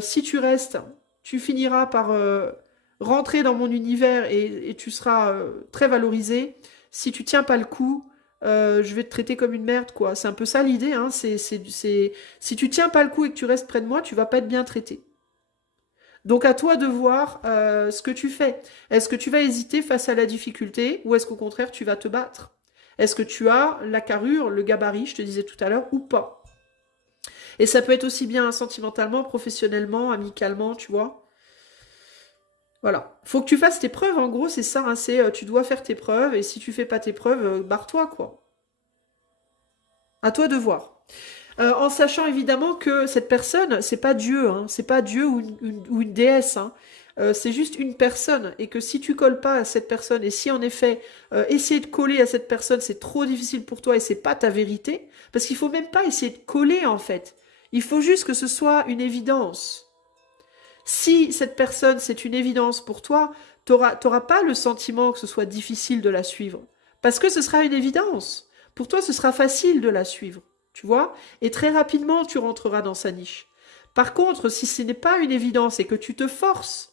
Si tu restes, tu finiras par rentrer dans mon univers et tu seras très valorisé. Si tu tiens pas le coup, je vais te traiter comme une merde, quoi. C'est un peu ça l'idée, hein. Si tu tiens pas le coup et que tu restes près de moi, tu vas pas être bien traité. Donc à toi de voir ce que tu fais. Est-ce que tu vas hésiter face à la difficulté ou est-ce qu'au contraire tu vas te battre? Est-ce que tu as la carrure, le gabarit, je te disais tout à l'heure, ou pas? Et ça peut être aussi bien sentimentalement, professionnellement, amicalement, tu vois. Voilà. Faut que tu fasses tes preuves, en gros, c'est ça, hein, tu dois faire tes preuves et si tu fais pas tes preuves, barre-toi, quoi. À toi de voir. En sachant évidemment que cette personne, c'est pas Dieu, hein, c'est pas Dieu ou une déesse, hein. C'est juste une personne et que si tu colles pas à cette personne et si en effet essayer de coller à cette personne c'est trop difficile pour toi et c'est pas ta vérité, parce qu'il faut même pas essayer de coller en fait, il faut juste que ce soit une évidence. Si cette personne c'est une évidence pour toi, t'auras pas le sentiment que ce soit difficile de la suivre, parce que ce sera une évidence. Pour toi ce sera facile de la suivre. Tu vois? Et très rapidement, tu rentreras dans sa niche. Par contre, si ce n'est pas une évidence et que tu te forces,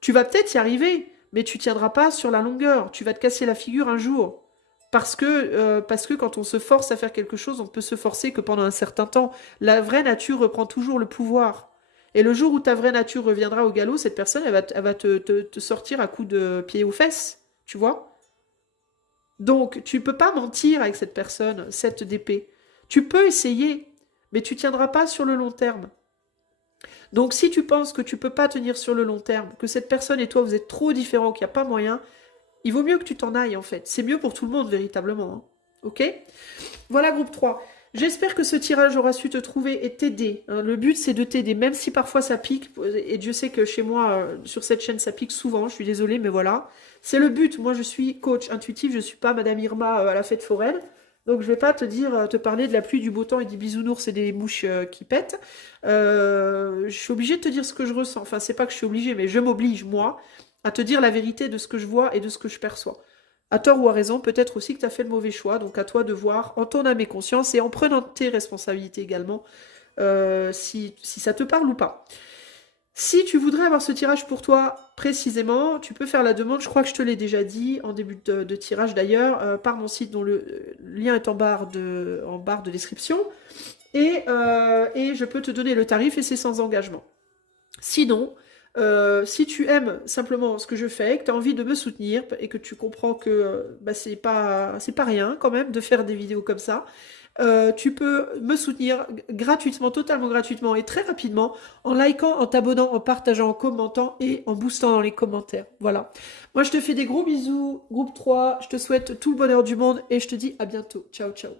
tu vas peut-être y arriver, mais tu tiendras pas sur la longueur. Tu vas te casser la figure un jour. Parce que quand on se force à faire quelque chose, on peut se forcer que pendant un certain temps. La vraie nature reprend toujours le pouvoir. Et le jour où ta vraie nature reviendra au galop, cette personne, elle va te sortir à coups de pied aux fesses. Tu vois? Donc, tu peux pas mentir avec cette personne, cette d'épée. Tu peux essayer, mais tu tiendras pas sur le long terme. Donc si tu penses que tu peux pas tenir sur le long terme, que cette personne et toi vous êtes trop différents, qu'il n'y a pas moyen, il vaut mieux que tu t'en ailles en fait. C'est mieux pour tout le monde véritablement. Hein. Ok? Voilà groupe 3. J'espère que ce tirage aura su te trouver et t'aider. Hein. Le but c'est de t'aider, même si parfois ça pique, et Dieu sait que chez moi, sur cette chaîne, ça pique souvent, je suis désolée, mais voilà. C'est le but. Moi je suis coach intuitif, je suis pas Madame Irma à la fête foraine. Donc je vais pas te dire, te parler de la pluie, du beau temps et des bisounours et des mouches qui pètent. Je suis obligée de te dire ce que je ressens. Enfin, c'est pas que je suis obligée, mais je m'oblige, moi, à te dire la vérité de ce que je vois et de ce que je perçois. À tort ou à raison, peut-être aussi que tu as fait le mauvais choix, donc à toi de voir en ton âme et conscience et en prenant tes responsabilités également, si ça te parle ou pas. Si tu voudrais avoir ce tirage pour toi précisément, tu peux faire la demande, je crois que je te l'ai déjà dit en début de tirage d'ailleurs, par mon site dont le lien est en barre de description, et je peux te donner le tarif et c'est sans engagement. Sinon, si tu aimes simplement ce que je fais, que tu as envie de me soutenir et que tu comprends que bah, c'est pas rien quand même de faire des vidéos comme ça, tu peux me soutenir gratuitement, totalement gratuitement et très rapidement en likant, en t'abonnant, en partageant, en commentant et en boostant dans les commentaires. Voilà. Moi, je te fais des gros bisous, groupe 3, je te souhaite tout le bonheur du monde et je te dis à bientôt. Ciao, ciao.